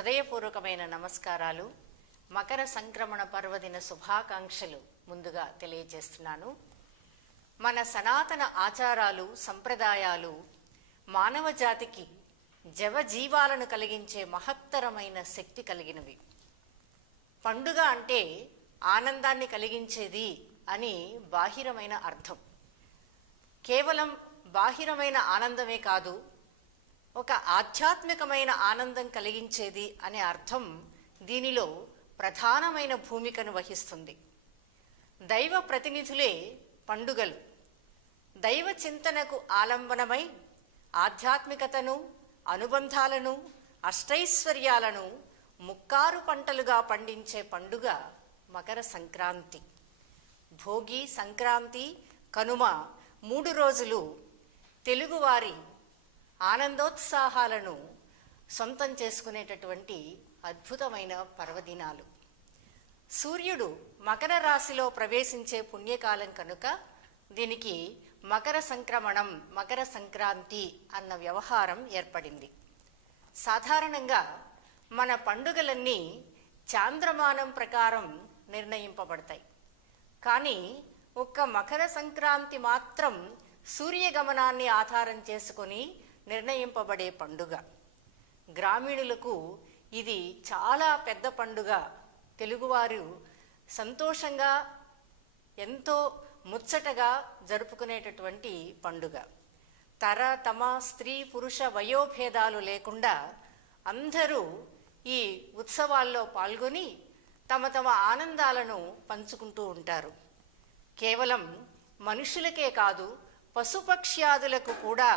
హృదయపూర్వకమైన నమస్కారాలు. మకర సంక్రమణ పర్వదిన శుభాకాంక్షలు ముందుగా తెలియజేస్తున్నాను. మన సనాతన ఆచారాలు, సంప్రదాయాలు మానవ జాతికి జవజీవాలను కలిగించే మహత్తరమైన శక్తి కలిగినవి. పండుగ అంటే ఆనందాన్ని కలిగించేది అని బాహిరమైన అర్థం. కేవలం బాహిరమైన ఆనందమే కాదు, ఒక ఆధ్యాత్మికమైన ఆనందం కలిగించేది అనే అర్థం దీనిలో ప్రధానమైన భూమికను వహిస్తుంది. దైవ ప్రతినిధులే పండుగలు. దైవ చింతనకు ఆలంబనమై ఆధ్యాత్మికతను, అనుబంధాలను, అష్టైశ్వర్యాలను ముక్కారు పంటలుగా పండించే పండుగ మకర సంక్రాంతి. భోగి, సంక్రాంతి, కనుమ 3 రోజులు తెలుగువారి ఆనందోత్సాహాలను సొంతం చేసుకునేటటువంటి అద్భుతమైన పర్వదినాలు. సూర్యుడు మకర రాశిలో ప్రవేశించే పుణ్యకాలం కనుక దీనికి మకర సంక్రమణం, మకర సంక్రాంతి అన్న వ్యవహారం ఏర్పడింది. సాధారణంగా మన పండుగలన్నీ చాంద్రమానం ప్రకారం నిర్ణయింపబడతాయి. కానీ ఒక్క మకర సంక్రాంతి మాత్రం సూర్యగమనాన్ని ఆధారం చేసుకొని నిర్ణయింపబడే పండుగ. గ్రామీణులకు ఇది చాలా పెద్ద పండుగ. తెలుగువారు సంతోషంగా, ఎంతో ముచ్చటగా జరుపుకునేటటువంటి పండుగ. తర, తమ, స్త్రీ, పురుష వయోభేదాలు లేకుండా అందరూ ఈ ఉత్సవాల్లో పాల్గొని తమ తమ ఆనందాలను పంచుకుంటూ ఉంటారు. కేవలం మనుషులకే కాదు, పశుపక్ష్యాదులకు కూడా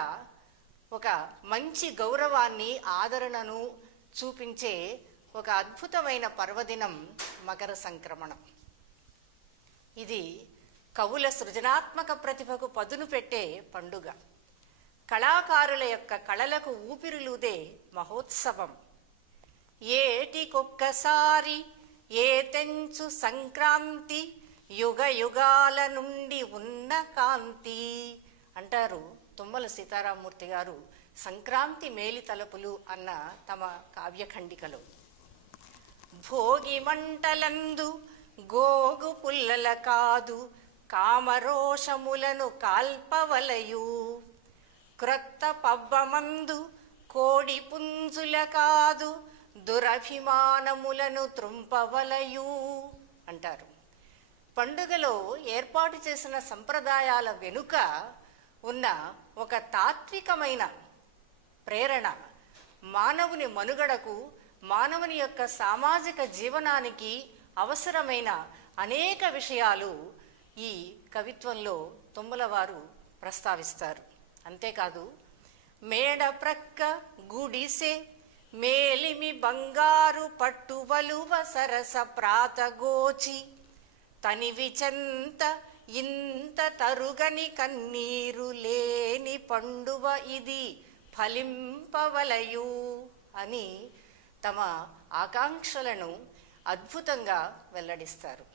ఒక మంచి గౌరవాన్ని, ఆదరణను చూపించే ఒక అద్భుతమైన పర్వదినం మకర సంక్రమణం. ఇది కవుల సృజనాత్మక ప్రతిభకు పదును పెట్టే పండుగ. కళాకారుల యొక్క కళలకు ఊపిరులూదే మహోత్సవం. ఏటికొక్కసారి ఏ తెంచు సంక్రాంతి, యుగ యుగాల నుండి ఉన్న కాంతి అంటారు తుమ్మల సీతారామూర్తి గారు సంక్రాంతి మేలి తలపులు అన్న తమ కావ్యఖండికలో. భోగి మంటలందు గోగు పుల్లల కాదు, కామరోషములను కాల్పవలయు, క్రొత్త పబ్బమందు కోడి పుంజుల కాదు, దురభిమానములను త్రుంపవలయు అంటారు. పండుగలో ఏర్పాటు చేసిన సంప్రదాయాల వెనుక ఉన్న ఒక తాత్వికమైన ప్రేరణ, మానవుని మనుగడకు, మానవుని యొక్క సామాజిక జీవనానికి అవసరమైన అనేక విషయాలు ఈ కవిత్వంలో తుమ్మలవారు ప్రస్తావిస్తారు. అంతేకాదు, మేడ ప్రక్క గుడిసె మేలిమి బంగారు పట్టువలువ సరస ప్రాతగోచి, తనివి చెంత ఇంత తరుగని కన్నీరు లేని పండువ ఇది ఫలింపవలయు అని తమ ఆకాంక్షలను అద్భుతంగా వెల్లడిస్తారు.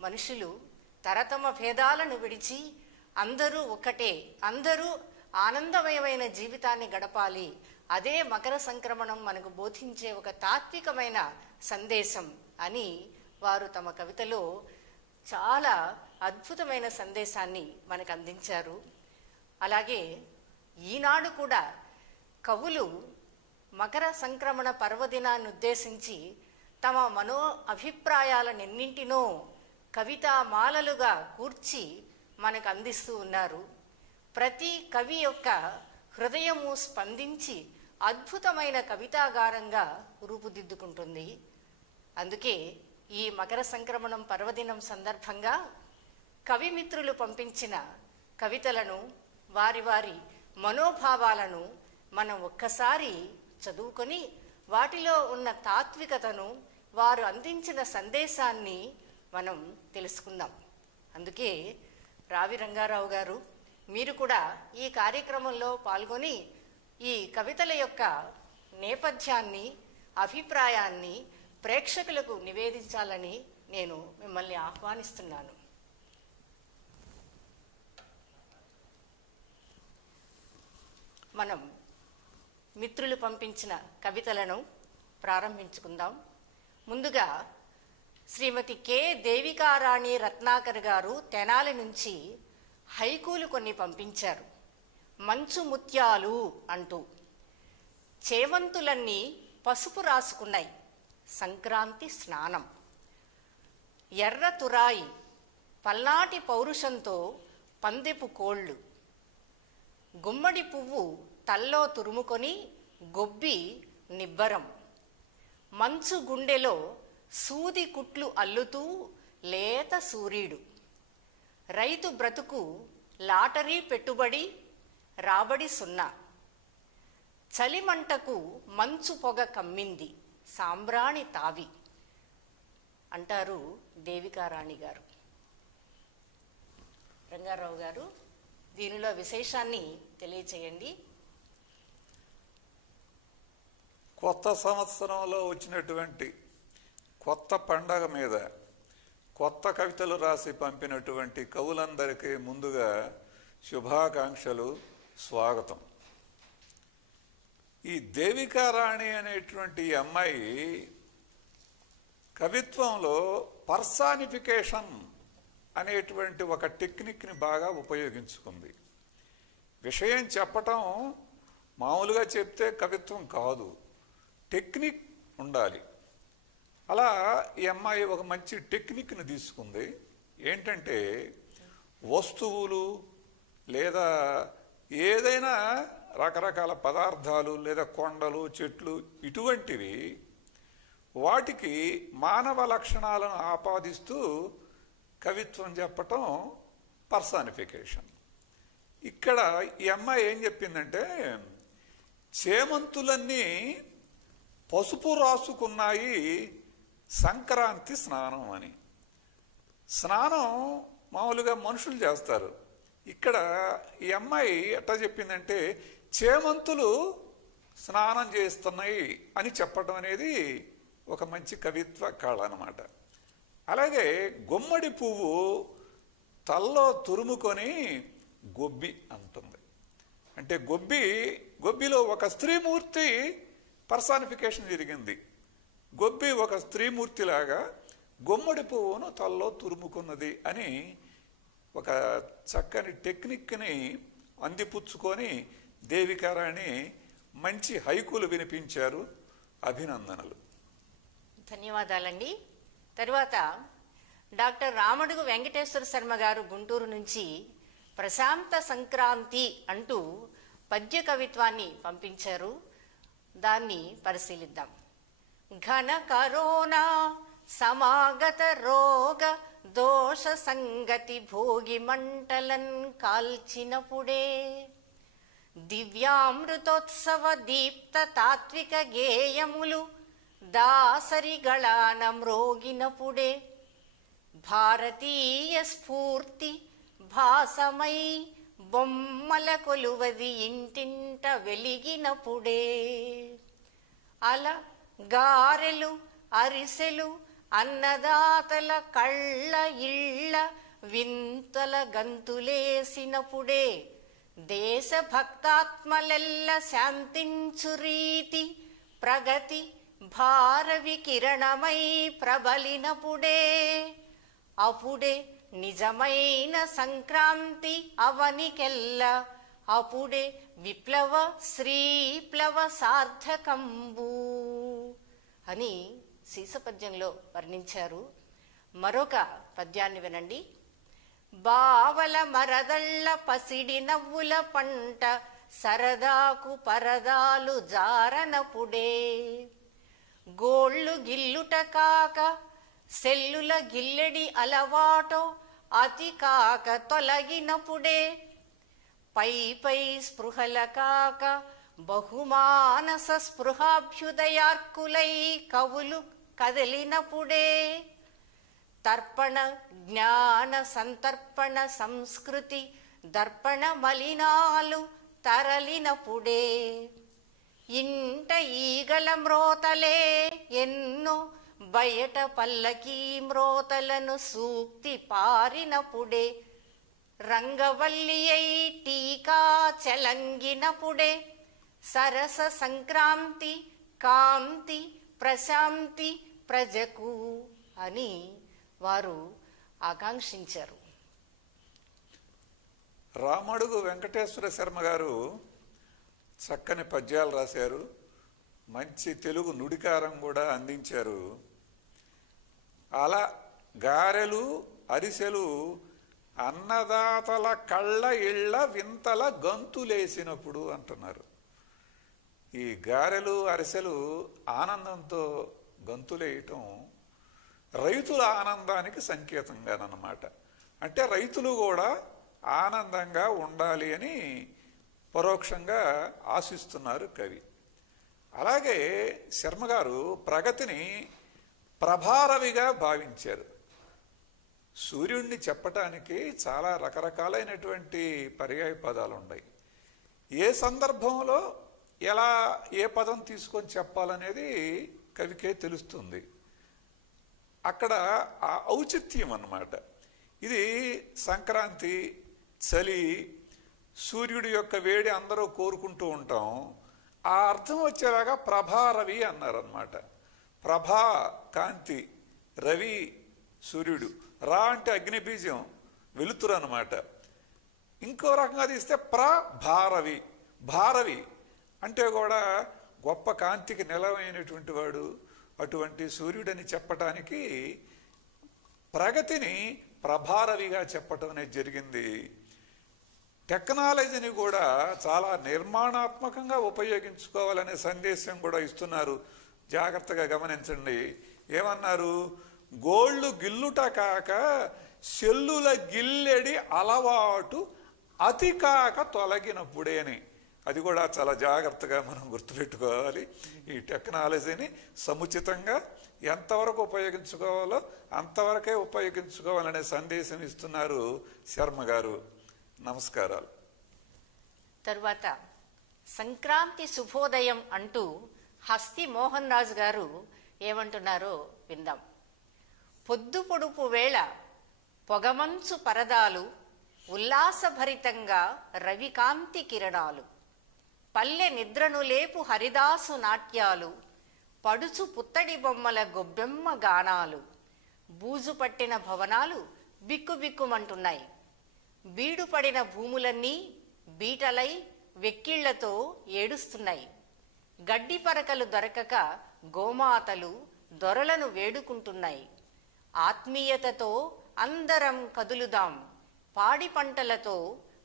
మనుషులు తరతమ భేదాలను విడిచి అందరూ ఒకటే, అందరూ ఆనందమయమైన జీవితాన్ని గడపాలి. అదే మకర సంక్రమణం మనకు బోధించే ఒక తాత్వికమైన సందేశం అని వారు తమ కవితలో చాలా అద్భుతమైన సందేశాన్ని మనకు అందించారు. అలాగే ఈనాడు కూడా కవులు మకర సంక్రమణ పర్వదినాన్ని ఉద్దేశించి తమ మనో అభిప్రాయాలనెన్నింటినో కవితా మాలలుగా కూర్చి మనకు అందిస్తూ ఉన్నారు. ప్రతి కవి యొక్క హృదయము స్పందించి అద్భుతమైన కవితాగారంగా రూపుదిద్దుకుంటుంది. అందుకే ఈ మకర సంక్రమణం పర్వదినం సందర్భంగా కవిమిత్రులు పంపించిన కవితలను, వారి వారి మనోభావాలను మనం ఒక్కసారి చదువుకొని వాటిలో ఉన్న తాత్వికతను, వారు అందించిన సందేశాన్ని మనం తెలుసుకుందాం. అందుకే రావి రంగారావు గారు, మీరు కూడా ఈ కార్యక్రమంలో పాల్గొని ఈ కవితల యొక్క నేపథ్యాన్ని, అభిప్రాయాన్ని ప్రేక్షకులకు నివేదించాలని నేను మిమ్మల్ని ఆహ్వానిస్తున్నాను. మనం మిత్రులు పంపించిన కవితలను ప్రారంభించుకుందాం. ముందుగా శ్రీమతి కె దేవికారాణి రత్నాకర్ గారు తెనాలి నుంచి హైకూలు కొన్ని పంపించారు. మంచు ముత్యాలు అంటూ. చేమంతులన్నీ పసుపు రాసుకున్నాయి, సంక్రాంతి స్నానం. ఎర్ర తురాయి పల్నాటి పౌరుషంతో పందెపు కోళ్ళు. గుమ్మడి పువ్వు తల్లో తురుముకొని గొబ్బి నిబ్బరం. మంచు గుండెలో సూది కుట్లు అల్లుతూ లేత సూర్యుడు. రైతు బ్రతుకు లాటరీ పెట్టుబడి, రాబడి సున్నా. చలిమంటకు మంచు పొగ కమ్మింది, సాంబ్రాణి తావి అంటారు దేవికారాణి గారు. రంగారావు గారు, దీనిలో విశేషాన్ని తెలియచేయండి. కొత్త సంవత్సరంలో వచ్చినటువంటి కొత్త పండగ మీద కొత్త కవితలు రాసి పంపినటువంటి కవులందరికీ ముందుగా శుభాకాంక్షలు, స్వాగతం. ఈ దేవికారాణి అనేటువంటి అమ్మాయి కవిత్వంలో పర్సానిఫికేషన్ అనేటువంటి ఒక టెక్నిక్ని బాగా ఉపయోగించుకుంది. విషయం చెప్పటం మామూలుగా చెప్తే కవిత్వం కాదు, టెక్నిక్ ఉండాలి. అలా ఈ అమ్మాయి ఒక మంచి టెక్నిక్ని తీసుకుంది. ఏంటంటే వస్తువులు లేదా ఏదైనా రకరకాల పదార్థాలు లేదా కొండలు, చెట్లు ఇటువంటివి, వాటికి మానవ లక్షణాలను ఆపాదిస్తూ కవిత్వం చెప్పటం పర్సానిఫికేషన్. ఇక్కడ ఈ అమ్మాయి ఏం చెప్పిందంటే, చేమంతులన్నీ పసుపు రాసుకున్నాయి, సంక్రాంతి స్నానం అని. స్నానం మామూలుగా మనుషులు చేస్తారు. ఇక్కడ ఈ అమ్మాయి ఎట్లా చెప్పిందంటే, చేమంతులు స్నానం చేస్తున్నాయి అని చెప్పడం అనేది ఒక మంచి కవిత్వ కళ అన్నమాట. అలాగే గుమ్మడి పువ్వు తల్లో తురుముకొని గొబ్బి అంటుంది. అంటే గొబ్బిలో ఒక స్త్రీమూర్తి పర్సానిఫికేషన్ జరిగింది. గొబ్బి ఒక స్త్రీమూర్తిలాగా గుమ్మడి పువ్వును తల్లో తురుముకున్నది అని ఒక చక్కని టెక్నిక్ని అందిపుచ్చుకొని దేవికారాణి మంచి హైకులు వినిపించారు. అభినందనలు. ధన్యవాదాలండి. తరువాత డాక్టర్ రామడుగు వెంకటేశ్వర శర్మ గారు గుంటూరు నుంచి ప్రశాంత సంక్రాంతి అంటూ పద్య కవిత్వాన్ని పంపించారు. దాన్ని పరిశీలిద్దాం. ఘన కరోనా సమాగత రోగ దోష సంగతి భోగి మంటలన్ కాల్చినప్పుడే, దివ్యామృతోత్సవ దీప్త తాత్విక గేయములు దాసరిగళాన మ్రోగినప్పుడే, భారతీయ స్ఫూర్తి భాసమై బొమ్మల కొలువది ఇంటింట వెలిగినప్పుడే, అల గారెలు అరిసెలు అన్నదాతల కళ్ళ ఇళ్ళ వింతల గంతులేసినప్పుడే, దేశభక్తాత్మలెల్ల శాంతించు రీతి ప్రగతి భార వికిరణమై ప్రబలినప్పుడే, అప్పుడే నిజమైన సంక్రాంతి అవనికెల్ల, అప్పుడే విప్లవ శ్రీప్లవ సార్థకంబు అని సీసపద్యంలో వర్ణించారు. మరొక పద్యాన్ని వినండి. బావల మరదళ్ళ పసిడి నవ్వుల పంట సరదాకు పరదాలు జారనప్పుడే, గోళ్ళు గిల్లుట కాక సెల్లుల గిల్లెడి అలవాటో అతి కాక తొలగినప్పుడే, పై పై స్పృహల కాక బహుమానస స్పృహాభ్యుదయార్కులై కవులు కదిలినప్పుడే, తర్పణ జ్ఞాన సంతర్పణ సంస్కృతి దర్పణ మలినాలు తరలినప్పుడే, ఇంట ఈగల మ్రోతలే ఎన్నో బయట పల్లకీ మ్రోతలను సూక్తి పారినప్పుడే, రంగవల్లి అయి టీకా చెలంగినప్పుడే, సరస సంక్రాంతి కాంతి ప్రశాంతి ప్రజకు అని వారు ఆకాంక్షించారు. రామడుగు వెంకటేశ్వర శర్మ గారు చక్కని పద్యాలు రాశారు, మంచి తెలుగు నుడికారం కూడా అందించారు. అలా గారెలు అరిసెలు అన్నదాతల కళ్ళ ఇళ్ళ వింతల గంతులేసినప్పుడు అంటున్నారు. ఈ గారెలు అరిసెలు ఆనందంతో గంతులేయటం రైతుల ఆనందానికి సంకేతంగానమాట. అంటే రైతులు కూడా ఆనందంగా ఉండాలి అని పరోక్షంగా ఆశిస్తున్నారు కవి. అలాగే శర్మగారు ప్రగతిని ప్రభారవిగా భావించారు. సూర్యుడిని చెప్పటానికి చాలా రకరకాలైనటువంటి పర్యాయ పదాలు ఉన్నాయి. ఏ సందర్భంలో ఎలా ఏ పదం తీసుకొని చెప్పాలనేది కవికే తెలుస్తుంది. అక్కడ ఆ ఔచిత్యం అన్నమాట. ఇది సంక్రాంతి, చలి, సూర్యుడి యొక్క వేడి అందరూ కోరుకుంటూ ఉంటాం. ఆ అర్థం వచ్చేలాగా ప్రభారవి అన్నారన్నమాట. ప్రభా కాంతి, రవి సూర్యుడు, రా అంటే అగ్నిబీజం వెలుతురు అన్నమాట. ఇంకో రకంగా తీస్తే ప్రభారవి, భారవి అంటే కూడా గొప్ప కాంతికి నిలవైనటువంటి వాడు, అటువంటి సూర్యుడని చెప్పటానికి ప్రగతిని ప్రభారవిగా చెప్పటం అనేది జరిగింది. టెక్నాలజీని కూడా చాలా నిర్మాణాత్మకంగా ఉపయోగించుకోవాలనే సందేశం కూడా ఇస్తున్నారు. జాగ్రత్తగా గమనించండి. ఏమన్నారు? గోళ్ళు గిల్లుట కాక సెల్లుల గిల్లెడి అలవాటు అతి కాక తొలగినప్పుడే అని. అది కూడా చాలా జాగ్రత్తగా మనం గుర్తుపెట్టుకోవాలి. ఈ టెక్నాలజీని సముచితంగా ఎంతవరకు ఉపయోగించుకోవాలో అంతవరకే ఉపయోగించుకోవాలనే సందేశం ఇస్తున్నారు శర్మ గారు. నమస్కారాలు. తరువాత సంక్రాంతి శుభోదయం అంటూ హస్తి మోహన్ రాజు గారు ఏమంటున్నారో విందాం. పొద్దు పొడుపు వేళ పొగమంచు పరదాలు, ఉల్లాసభరితంగా రవికాంతి కిరణాలు, పల్లె నిద్రను లేపు హరిదాసు నాట్యాలు, పడుచు పుత్తడి బొమ్మల గొబ్బెమ్మ గానాలు, బూజు పట్టిన భవనాలు బిక్కుబిక్కుమంటున్నాయి. బీడుపడిన భూములన్నీ బీటలై వెక్కిళ్లతో ఏడుస్తున్నాయి. గడ్డి పరకలు దొరకక గోమాతలు దొరలను వేడుకుంటున్నాయి. ఆత్మీయతతో అందరం కదులుదాం, పాడి పంటలతో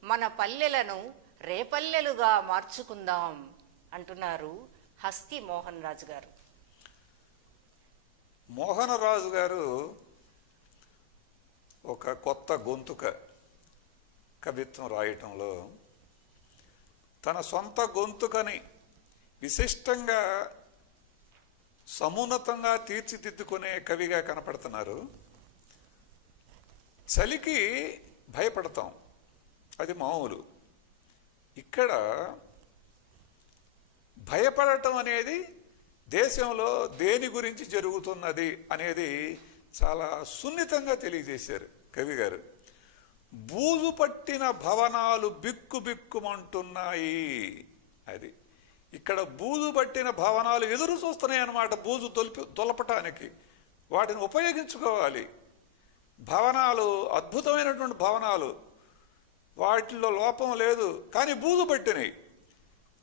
మన పల్లెలను రేపల్లెలుగా మార్చుకుందాం అంటున్నారు హస్తి మోహన్ రాజు గారు. మోహన రాజు గారు ఒక కొత్త గొంతుక కవిత్వం రాయటంలో తన సొంత గొంతుకని విశిష్టంగా సమున్నతంగా తీర్చిదిద్దుకునే కవిగా కనపడుతున్నారు. చలికి భయపడతాం, అది మామూలు. ఇక్కడ భయపడటం అనేది దేశంలో దేని గురించి జరుగుతున్నది అనేది చాలా సున్నితంగా తెలియజేశారు కవి గారు. బూజు పట్టిన భవనాలు బిక్కుబిక్కుమంటున్నాయి. అది ఇక్కడ బూజు పట్టిన భవనాలు ఎదురు చూస్తున్నాయి అన్నమాట. బూజు తొలపటానికి వాటిని ఉపయోగించుకోవాలి. భవనాలు అద్భుతమైనటువంటి భవనాలు, వాటిల్లో లోపం లేదు, కానీ బూజు పట్టినాయి.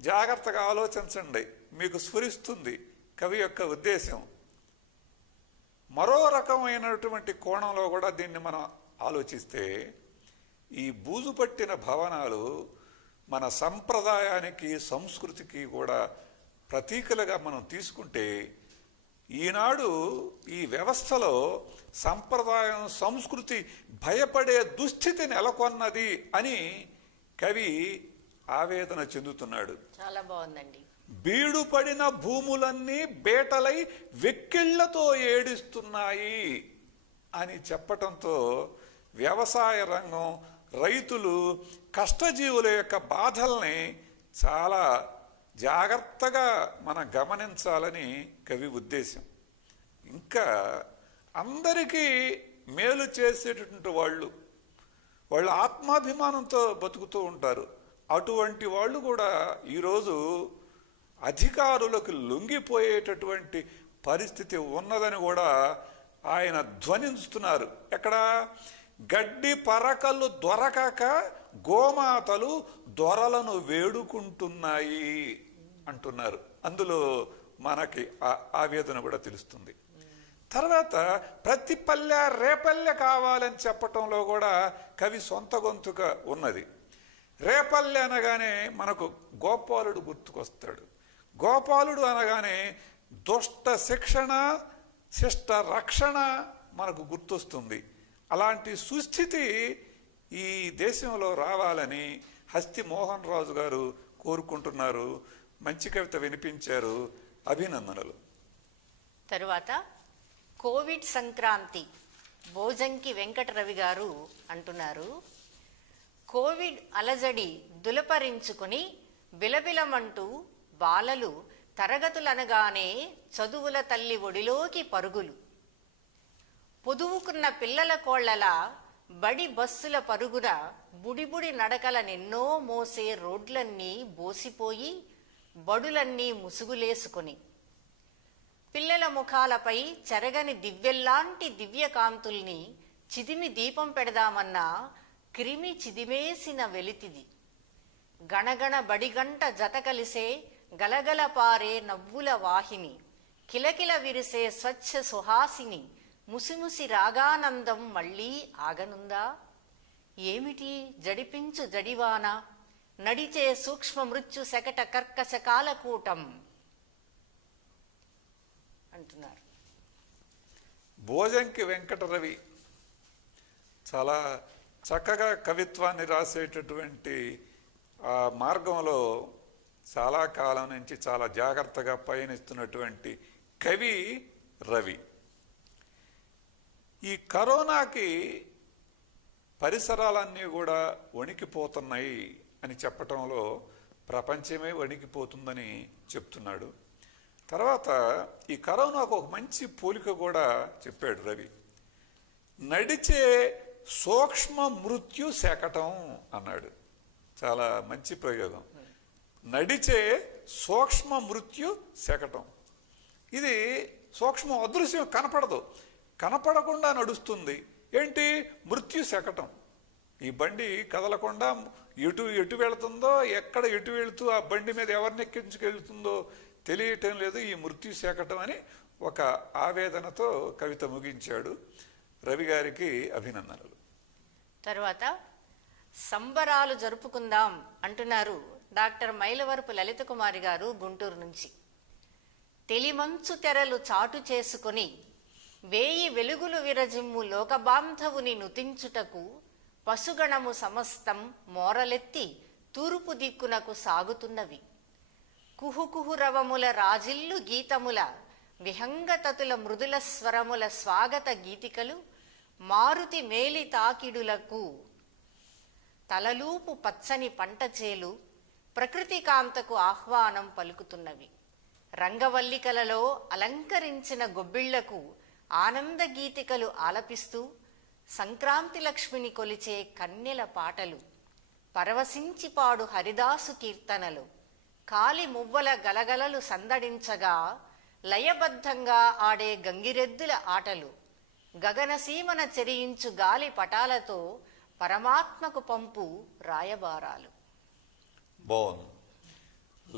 జాగ్రత్తగా ఆలోచించండి, మీకు స్ఫురిస్తుంది కవి యొక్క ఉద్దేశం. మరో రకమైనటువంటి కోణంలో కూడా దీన్ని మనం ఆలోచిస్తే, ఈ బూజు పట్టిన భవనాలు మన సంప్రదాయానికి సంస్కృతికి కూడా ప్రతీకలుగా మనం తీసుకుంటే, ఈనాడు ఈ వ్యవస్థలో సంప్రదాయం సంస్కృతి భయపడే దుస్థితి నెలకొన్నది అని కవి ఆవేదన చెందుతున్నాడు. చాలా బాగుందండి. బీడుపడిన భూములన్నీ బేటలై వెక్కిళ్లతో ఏడుస్తున్నాయి అని చెప్పటంతో వ్యవసాయ రంగం, రైతులు, కష్టజీవుల యొక్క బాధల్ని చాలా జాగ్రత్తగా మనం గమనించాలని కవి ఉద్దేశం. ఇంకా అందరికీ మేలు చేసేటటువంటి వాళ్ళు ఆత్మాభిమానంతో బతుకుతూ ఉంటారు. అటువంటి వాళ్ళు కూడా ఈరోజు అధికారులకు లొంగిపోయేటటువంటి పరిస్థితి ఉన్నదని కూడా ఆయన ధ్వనిస్తున్నారు. ఎక్కడ? గడ్డి పరకలు దొరకక గోమాతలు దొరలను వేడుకుంటున్నాయి అంటున్నారు. అందులో మనకి ఆవేదన కూడా తెలుస్తుంది. తర్వాత ప్రతి పల్లె రేపల్లె కావాలని చెప్పటంలో కూడా కవి సొంత గొంతుక ఉన్నది. రేపల్లె అనగానే మనకు గోపాలుడు గుర్తుకొస్తాడు. గోపాలుడు అనగానే దుష్ట శిక్షణ శిష్ట రక్షణ మనకు గుర్తొస్తుంది. అలాంటి సుస్థితి ఈ దేశంలో రావాలని హస్తి మోహన్ రాజు గారు కోరుకుంటున్నారు. మంచి కవిత వినిపించారు, అభినందనలు. తరువాత కోవిడ్ సంక్రాంతి బోజంకి వెంకటరవి గారు అంటున్నారు, కోవిడ్ అలజడి దులపరించుకుని బిలబిలమంటూ బాలలు తరగతులనగానే చదువుల తల్లి ఒడిలోకి పరుగులు, పొదువుకున్న పిల్లల కోళ్లలా బడి బస్సుల పరుగున బుడిబుడి నడకలనెన్నో మోసే రోడ్లన్నీ బోసిపోయి బడులన్నీ ముసుగులేసుకొని, పిల్లల ముఖాలపై చెరగని దివ్యెల్లాంటి దివ్యకాంతుల్ని చిదిమి దీపం పెడదామన్నా క్రిమి చిదిమేసిన వెలితిది, గణగణ బడిగంట జత కలిసే గలగల పారే నవ్వుల వాహిని, కిలకిల విరిసే స్వచ్ఛ సుహాసిని, ముసిముసి రాగానందం మళ్ళీ ఆగనుందా? ఏమిటి జడిపించు జడివాన, నడిచే సూక్ష్మ మృత్యు శకట కర్కశ కాలకూటం అంటున్నారు. బోజంకి వెంకటరవి చాలా చక్కగా కవిత్వాన్ని రాసేటటువంటి ఆ మార్గంలో చాలా కాలం నుంచి చాలా జాగ్రత్తగా పయనిస్తున్నటువంటి కవి రవి. ఈ కరోనాకి పరిసరాలన్నీ కూడా వణికిపోతున్నాయి అని చెప్పటంలో ప్రపంచమే వణికిపోతుందని చెప్తున్నాడు. తర్వాత ఈ కరోనాకు ఒక మంచి పోలిక కూడా చెప్పాడు రవి. నడిచే సూక్ష్మ మృత్యు శకటం అన్నాడు. చాలా మంచి ప్రయోగం. నడిచే సూక్ష్మ మృత్యు శకటం. ఇది సూక్ష్మ అదృశ్యం, కనపడదు, కనపడకుండా నడుస్తుంది. ఏంటి? మృత్యు శకటం. ఈ బండి కదలకుండా ఎటు వెళుతుందో, ఎక్కడ ఎటు వెళుతూ ఆ బండి మీద ఎవరిని ఎక్కించుకెళ్తుందో తెలియటం లేదు. ఈ మృత్యు శకటం అని ఒక ఆవేదనతో కవిత ముగించాడు. రవి గారికి అభినందనలు. తర్వాత సంబరాలు జరుపుకుందాం అంటున్నారు డాక్టర్ మైలవరపు లలిత కుమారి గారు గుంటూరు నుంచి. తెలిమంచు తెరలు చాటు చేసుకొని వేయి వెలుగులు విరజిమ్ము లోకబాంధవుని నుతించుటకు పశుగణము సమస్తం మోరలెత్తి తూర్పు దిక్కునకు సాగుతున్నవి. కుహుకుహు రవముల రాజిల్లు గీతముల విహంగతతుల మృదుల స్వరముల స్వాగత గీతికలు మారుతి మేలి తాకిడులకు తలలూపు పచ్చని పంటచేలు ప్రకృతి కాంతకు ఆహ్వానం పలుకుతున్నవి. రంగవల్లికలలో అలంకరించిన గొబ్బిళ్లకు ఆనంద గీతికలు ఆలపిస్తూ సంక్రాంతి లక్ష్మిని కొలిచే కన్నెల పాటలు, పరవశించిపాడు హరిదాసు కీర్తనలు, కాలి మువ్వల గలగలలు సందడించగా లయబద్ధంగా ఆడే గంగిరెద్దుల ఆటలు, గగనసీమన చెరియించు గాలి పటాలతో పరమాత్మకు పంపు రాయబారాలు. బాగుంది.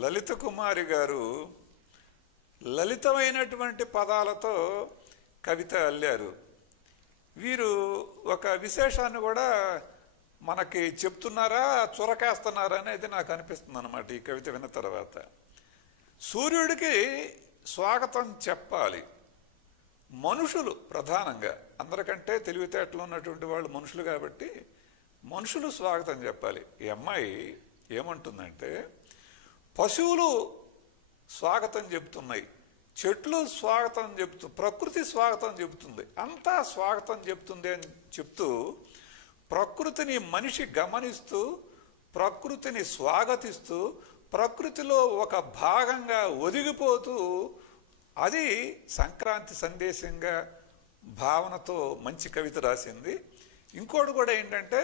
లలిత కుమారి గారు లలితమైనటువంటి పదాలతో కవిత అల్లారు. వీరు ఒక విశేషాన్ని కూడా మనకి చెప్తున్నారా, చురకేస్తున్నారా అనేది నాకు అనిపిస్తుంది అన్నమాట ఈ కవిత విన్న తర్వాత. సూర్యుడికి స్వాగతం చెప్పాలి. మనుషులు ప్రధానంగా, అందరికంటే తెలివితేటలు ఉన్నటువంటి వాళ్ళు మనుషులు కాబట్టి మనుషులు స్వాగతం చెప్పాలి. ఈ అమ్మాయి ఏమంటుందంటే, పశువులు స్వాగతం చెబుతున్నాయి, చెట్లు స్వాగతం చెబుతూ, ప్రకృతి స్వాగతం చెబుతుంది, అంతా స్వాగతం చెబుతుంది అని చెప్తూ ప్రకృతిని మనిషి గమనిస్తూ ప్రకృతిని స్వాగతిస్తూ ప్రకృతిలో ఒక భాగంగా ఒదిగిపోతూ, అది సంక్రాంతి సందేశంగా భావనతో మంచి కవిత రాసింది. ఇంకోటి కూడా ఏంటంటే,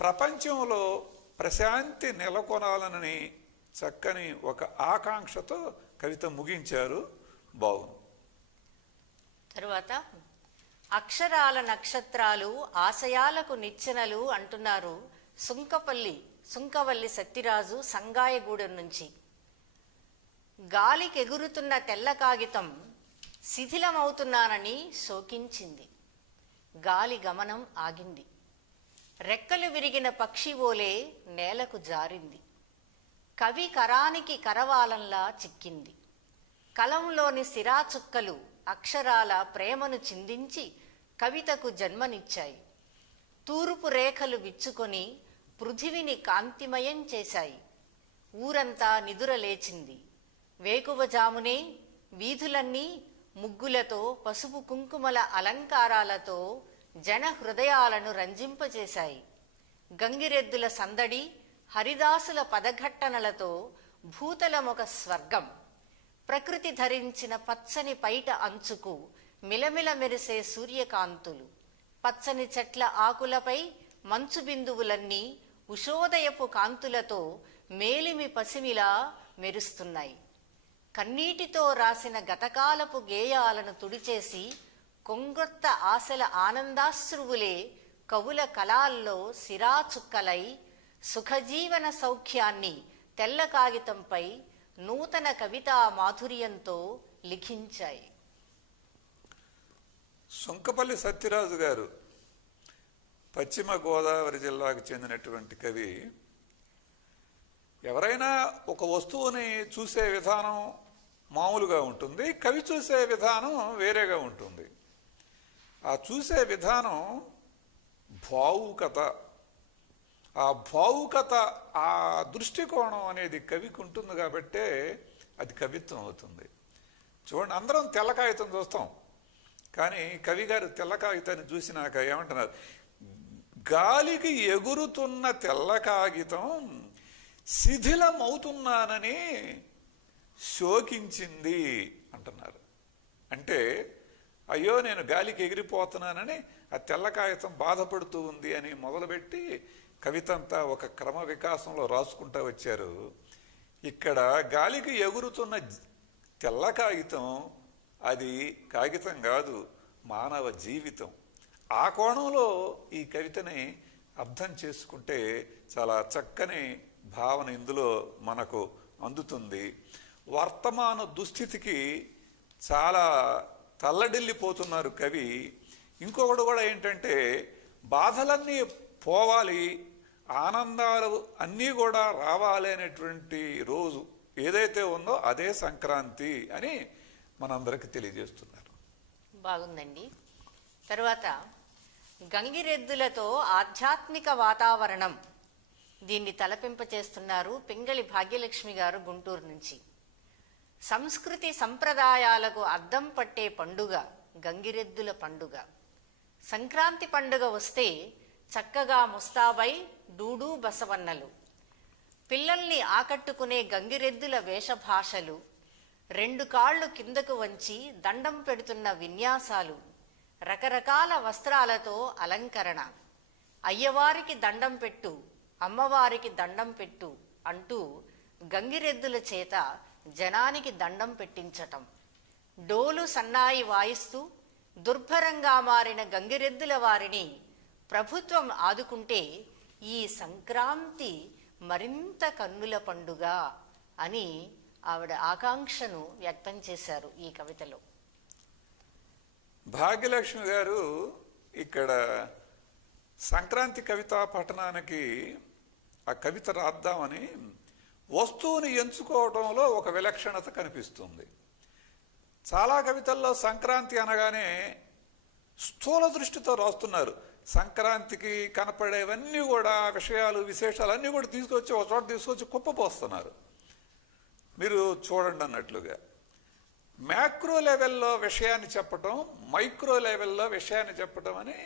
ప్రపంచంలో ప్రశాంతి నెలకొనాలని చక్కని ఒక ఆకాంక్షతో కవిత ముగించారు. బాగుంది. తరువాత అక్షరాల నక్షత్రాలు ఆశయాలకు నిచ్చెనలు అంటున్నారు సుంకవల్లి సత్యరాజు సంగాయగూడెం నుంచి. గాలికెగురుతున్న తెల్ల కాగితం శిథిలమవుతున్నానని శోకించింది. గాలి గమనం ఆగింది. రెక్కలు విరిగిన పక్షి ఓలే నేలకు జారింది. కవి కరానికి కరవాలంలా చిక్కింది. కలంలోని సిరాచుక్కలు అక్షరాల ప్రేమను చిందించి కవితకు జన్మనిచ్చాయి. తూర్పు రేఖలు విచ్చుకొని పృథివిని కాంతిమయం చేశాయి. ఊరంతా నిదుర లేచింది. వేకువజామునే వీధులన్నీ ముగ్గులతో పసుపు కుంకుమల అలంకారాలతో జన హృదయాలను రంజింపచేశాయి. గంగిరెద్దుల సందడి, హరిదాసుల పదఘట్టనలతో భూతలమొక స్వర్గం. ప్రకృతి ధరించిన పచ్చని పైట అంచుకు మిలమిల మెరిసే సూర్యకాంతులు. పచ్చని చెట్ల ఆకులపై మంచు బిందువులన్నీ ఉషోదయపు కాంతులతో మేలిమి పసిమిలా మెరుస్తున్నాయి. కన్నీటితో రాసిన గతకాలపు గేయాలను తుడిచేసి కొంగొత్త ఆశల ఆనందాశ్రువులే కవుల కళాల్లో సిరాచుక్కలై సుఖజీవన సౌఖ్యాన్ని తెల్ల కాగితంపై నూతన కవితా మాధుర్యంతో లిఖించాయి. సుంకపల్లి సత్యరాజు గారు పశ్చిమ గోదావరి జిల్లాకు చెందినటువంటి కవి. ఎవరైనా ఒక వస్తువుని చూసే విధానం మామూలుగా ఉంటుంది, కవి చూసే విధానం వేరేగా ఉంటుంది. ఆ చూసే విధానం భావుకత, ఆ భావుకత, ఆ దృష్టికోణం అనేది కవికి ఉంటుంది కాబట్టే అది కవిత్వం అవుతుంది. చూడండి, అందరం తెల్ల కాగితం చూస్తాం, కానీ కవి గారు తెల్ల కాగితాన్ని చూసినాక ఏమంటున్నారు? గాలికి ఎగురుతున్న తెల్ల కాగితం శిథిలమవుతున్నానని శోకించింది అంటున్నారు. అంటే అయ్యో నేను గాలికి ఎగిరిపోతున్నానని ఆ తెల్ల కాగితం బాధపడుతూ ఉంది అని మొదలుపెట్టి కవిత అంతా ఒక క్రమ వికాసంలో రాసుకుంటూ వచ్చారు. ఇక్కడ గాలికి ఎగురుతున్న తెల్ల కాగితం అది కాగితం కాదు, మానవ జీవితం. ఆ కోణంలో ఈ కవితని అర్థం చేసుకుంటే చాలా చక్కని భావన ఇందులో మనకు అందుతుంది. వర్తమాన దుస్థితికి చాలా తల్లడిల్లిపోతున్నారు కవి. ఇంకొకటి కూడా ఏంటంటే, బాధలన్నీ పోవాలి, ఆనందాలు అన్నీ కూడా రావాలి అనేటువంటి రోజు ఏదైతే ఉందో అదే సంక్రాంతి అని మనందరికి తెలియజేస్తున్నారు. బాగుందండి. తర్వాత గంగిరెద్దులతో ఆధ్యాత్మిక వాతావరణం, దీన్ని తలపింపచేస్తున్నారు పింగళి భాగ్యలక్ష్మి గారు గుంటూరు నుంచి. సంస్కృతి సంప్రదాయాలకు అద్దం పట్టే పండుగ గంగిరెద్దుల పండుగ. సంక్రాంతి పండుగ వస్తే చక్కగా ముస్తాబై డూడు బసవన్నలు, పిల్లల్ని ఆకట్టుకునే గంగిరెద్దుల వేషభాషలు, 2 కాళ్ళు కిందకు వంచి దండం పెడుతున్న విన్యాసాలు, రకరకాల వస్త్రాలతో అలంకరణ, అయ్యవారికి దండం పెట్టు, అమ్మవారికి దండం పెట్టు అంటూ గంగిరెద్దుల చేత జనానికి దండం పెట్టించటం, డోలు సన్నాయి వాయిస్తూ దుర్భరంగా మారిన గంగిరెద్దుల వారిని ప్రభుత్వం ఆదుకుంటే ఈ సంక్రాంతి మరింత కన్నుల పండుగ అని ఆవిడ ఆకాంక్షను వ్యక్తం చేశారు ఈ కవితలో. భాగ్యలక్ష్మి గారు ఇక్కడ సంక్రాంతి కవితా పఠనానికి ఆ కవిత రాద్దామని వస్తువుని ఎంచుకోవడంలో ఒక విలక్షణత కనిపిస్తుంది. చాలా కవితల్లో సంక్రాంతి అనగానే స్థూల దృష్టితో రాస్తున్నారు. సంక్రాంతికి కనపడేవన్నీ కూడా విషయాలు విశేషాలు అన్నీ కూడా తీసుకొచ్చి ఒక చోట తీసుకొచ్చి కుప్పపోస్తున్నారు. మీరు చూడండి అన్నట్లుగా మ్యాక్రో లెవెల్లో విషయాన్ని చెప్పటం, మైక్రో లెవెల్లో విషయాన్ని చెప్పటం అని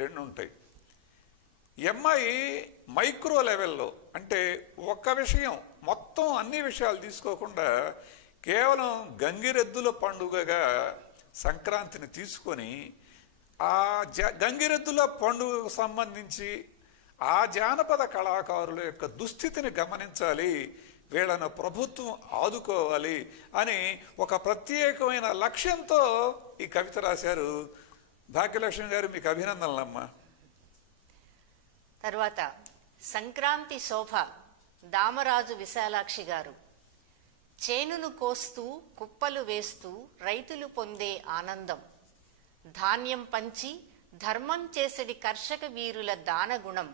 2 ఉంటాయి. ఎంఐ మైక్రో లెవెల్లో అంటే ఒక విషయం మొత్తం అన్ని విషయాలు తీసుకోకుండా కేవలం గంగిరెద్దుల పండుగగా సంక్రాంతిని తీసుకొని ఆ గంగిరెద్దుల పండుగకు సంబంధించి ఆ జానపద కళాకారుల యొక్క దుస్థితిని గమనించాలి, వీళ్ళను ప్రభుత్వం ఆదుకోవాలి అని ఒక ప్రత్యేకమైన లక్ష్యంతో ఈ కవిత రాశారు. భాగ్యలక్ష్మి గారు, మీకు అభినందనలమ్మా. తర్వాత సంక్రాంతి శోభ దామరాజు విశాలాక్షి గారు. చేనును కోస్తూ కుప్పలు వేస్తూ రైతులు పొందే ఆనందం, ధాన్యం పంచి ధర్మం చేసడి కర్షక వీరుల దానగుణం,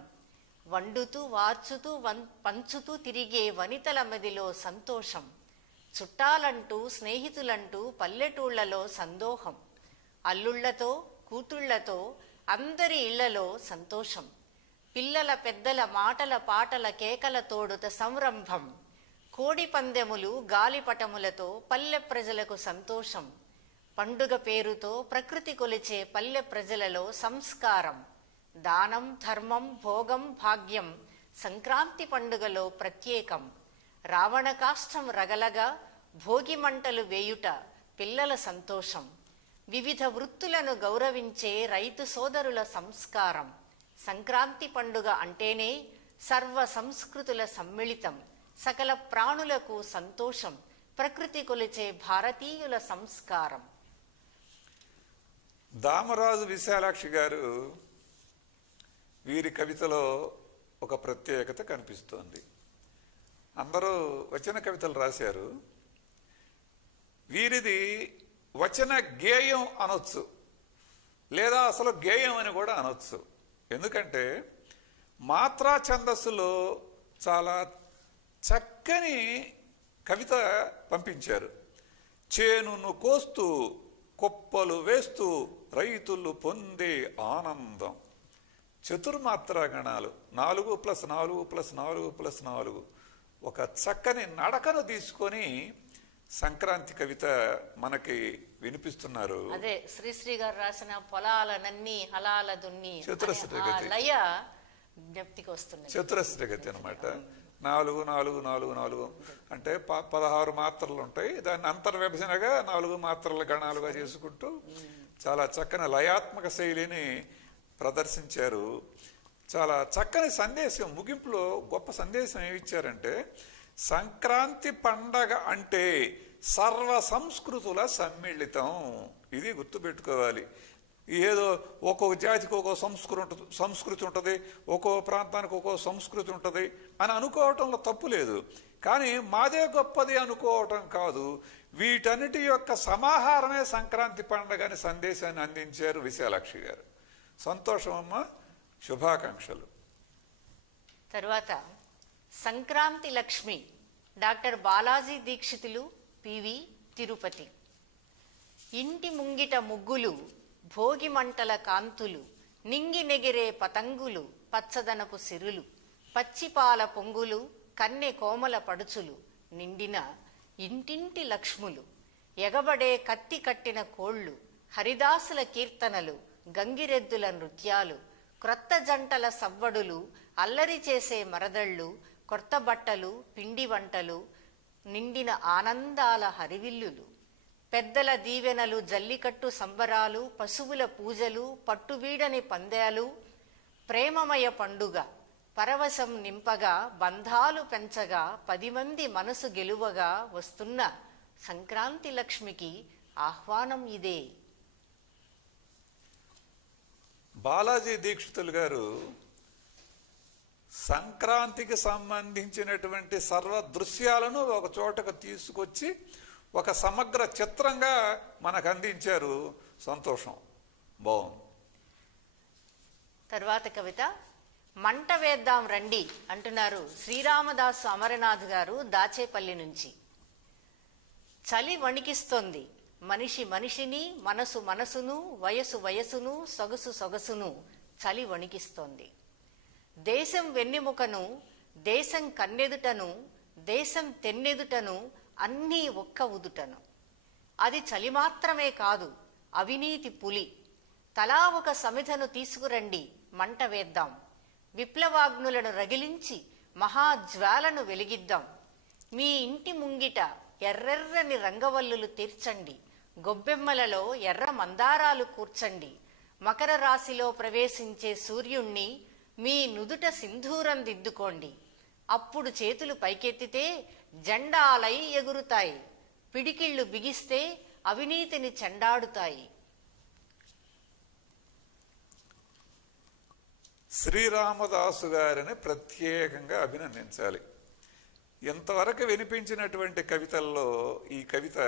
వండుతూ వార్చుతూ పంచుతూ తిరిగే వనితల మదిలో సంతోషం, చుట్టాలంటూ స్నేహితులంటూ పల్లెటూళ్లలో సందోహం, అల్లుళ్లతో కూతుళ్లతో అందరి ఇళ్లలో సంతోషం, పిల్లల పెద్దల మాటల పాటల కేకల తోడుత సంరంభం, కోడి పందెములు గాలిపటములతో పల్లె ప్రజలకు సంతోషం, పండుగ పేరుతో ప్రకృతి కొలిచే పల్లె ప్రజలలో సంస్కారం, దానం ధర్మం భోగం భాగ్యం సంక్రాంతి పండుగలో ప్రత్యేకం, రావణ కాష్టం రగలగా భోగి మంటలు వేయుట పిల్లల సంతోషం, వివిధ వృత్తులను గౌరవించే రైతు సోదరుల సంస్కారం, సంక్రాంతి పండుగ అంటేనే సర్వ సంస్కృతుల సమ్మిళితం, సకల ప్రాణులకు సంతోషం, ప్రకృతి కొలిచే భారతీయుల సంస్కారం. దామరాజు విశాలాక్షి గారు వీరి కవితలో ఒక ప్రత్యేకత కనిపిస్తోంది. అందరూ వచన కవితలు రాశారు, వీరిది వచన గేయం అనొచ్చు, లేదా అసలు గేయం అని కూడా అనొచ్చు. ఎందుకంటే మాత్రా ఛందస్సులో చాలా చక్కని కవిత పంపించారు. చేనును కోస్తూ కుప్పలు వేస్తూ రైతులు పొందే ఆనందం, చతుర్మాత్రా గణాలు 4+4+4+4 ఒక చక్కని నడకను తీసుకొని సంక్రాంతి కవిత మనకి వినిపిస్తున్నారు. అదే శ్రీశ్రీ గారు రాసిన పొలాలనన్నీ హలాల దున్ని లయ జ్ఞప్తికి వస్తుంది. చతురస్ర గతి అనమాట. 4 అంటే 16 మాత్రలు ఉంటాయి. దాన్ని అంతర్విభజనగా 4 మాత్రల గణాలుగా చేసుకుంటూ చాలా చక్కని లయాత్మక శైలిని ప్రదర్శించారు. చాలా చక్కని సందేశం, ముగింపులో గొప్ప సందేశం ఏమిచ్చారంటే, సంక్రాంతి పండగ అంటే సర్వ సంస్కృతుల సమ్మిళితం. ఇది గుర్తుపెట్టుకోవాలి. ఏదో ఒక్కొక్క జాతికి ఒక్కో సంస్కృతి ఉంటుంది, ఒక్కో ప్రాంతానికి ఒక్కో సంస్కృతి ఉంటుంది అని అనుకోవటంలో తప్పు లేదు. కానీ మాదే గొప్పది అనుకోవటం కాదు. వీటన్నిటి యొక్క సమాహారమే సంక్రాంతి పండుగ అని సందేశాన్ని అందించారు విశాలాక్షి గారు. సంతోషం అమ్మా, శుభాకాంక్షలు. తరువాత సంక్రాంతి లక్ష్మి డాక్టర్ బాలాజీ దీక్షితులు, పివి, తిరుపతి. ఇంటి ముంగిట ముగ్గులు, భోగి మంటల కాంతులు, నింగి నెగిరే పతంగులు, పచ్చదనపు సిరులు, పచ్చిపాల పొంగులు, కన్నె కోమల పడుచులు, నిండిన ఇంటింటి లక్ష్ములు, ఎగబడే కత్తి కట్టిన కోళ్లు, హరిదాసుల కీర్తనలు, గంగిరెద్దుల నృత్యాలు, క్రొత్త జంటల సవ్వడులు, అల్లరి చేసే మరదళ్ళు, కొత్త బట్టలు, పిండి వంటలు, నిండిన ఆనందాల హరివిల్లులు, పెద్దల దీవెనలు, జల్లికట్టు సంబరాలు, పశువుల పూజలు, పట్టువీడని పందాలు, ప్రేమమయ పండుగ, పరవశం నింపగా, బంధాలు పెంచగా, 10 మంది మనసు గెలువగా వస్తున్న సంక్రాంతి లక్ష్మికి ఆహ్వానం ఇదే. బాలాజీ దీక్షితులు గారు సంక్రాంతికి సంబంధించినటువంటి సర్వ దృశ్యాలను ఒక చోటకు తీసుకొచ్చి ఒక సమగ్ర చిత్రంగా మనకు అందించారు. సంతోషం, బాగుంది. తర్వాత కవిత మంట వేద్దాం రండి అంటున్నారు శ్రీరామదాసు అమరనాథ్ గారు, దాచేపల్లి నుంచి. చలి వణికిస్తోంది మనిషి మనిషిని, మనసు మనసును, వయసు వయసును, సొగసు సొగసును చలి వణికిస్తోంది. దేశం వెన్నెముకను, దేశం కన్నెదుటను, దేశం తెన్నెదుటను, అన్నీ ఒక్క ఉదుటను. అది చలి మాత్రమే కాదు, అవినీతి పులి. తలా ఒక సమిధను తీసుకురండి, మంట వేద్దాం. విప్లవాగ్నులను రగిలించి మహాజ్వాలను వెలిగిద్దాం. మీ ఇంటి ముంగిట ఎర్రెర్రని రంగవల్లులు తీర్చండి, గొబ్బెమ్మలలో ఎర్ర మందారాలు కూర్చండి. మకర రాశిలో ప్రవేశించే సూర్యుణ్ణి మీ నుదుట సింధూరం దిద్దుకోండి. అప్పుడు చేతులు పైకెత్తితే జెండాలై ఎగురుతాయి, పిడికిళ్ళు బిగిస్తే అవినీతిని చెండాడుతాయి. శ్రీరామదాసు గారిని ప్రత్యేకంగా అభినందించాలి. ఇంతవరకు వినిపించినటువంటి కవితల్లో ఈ కవిత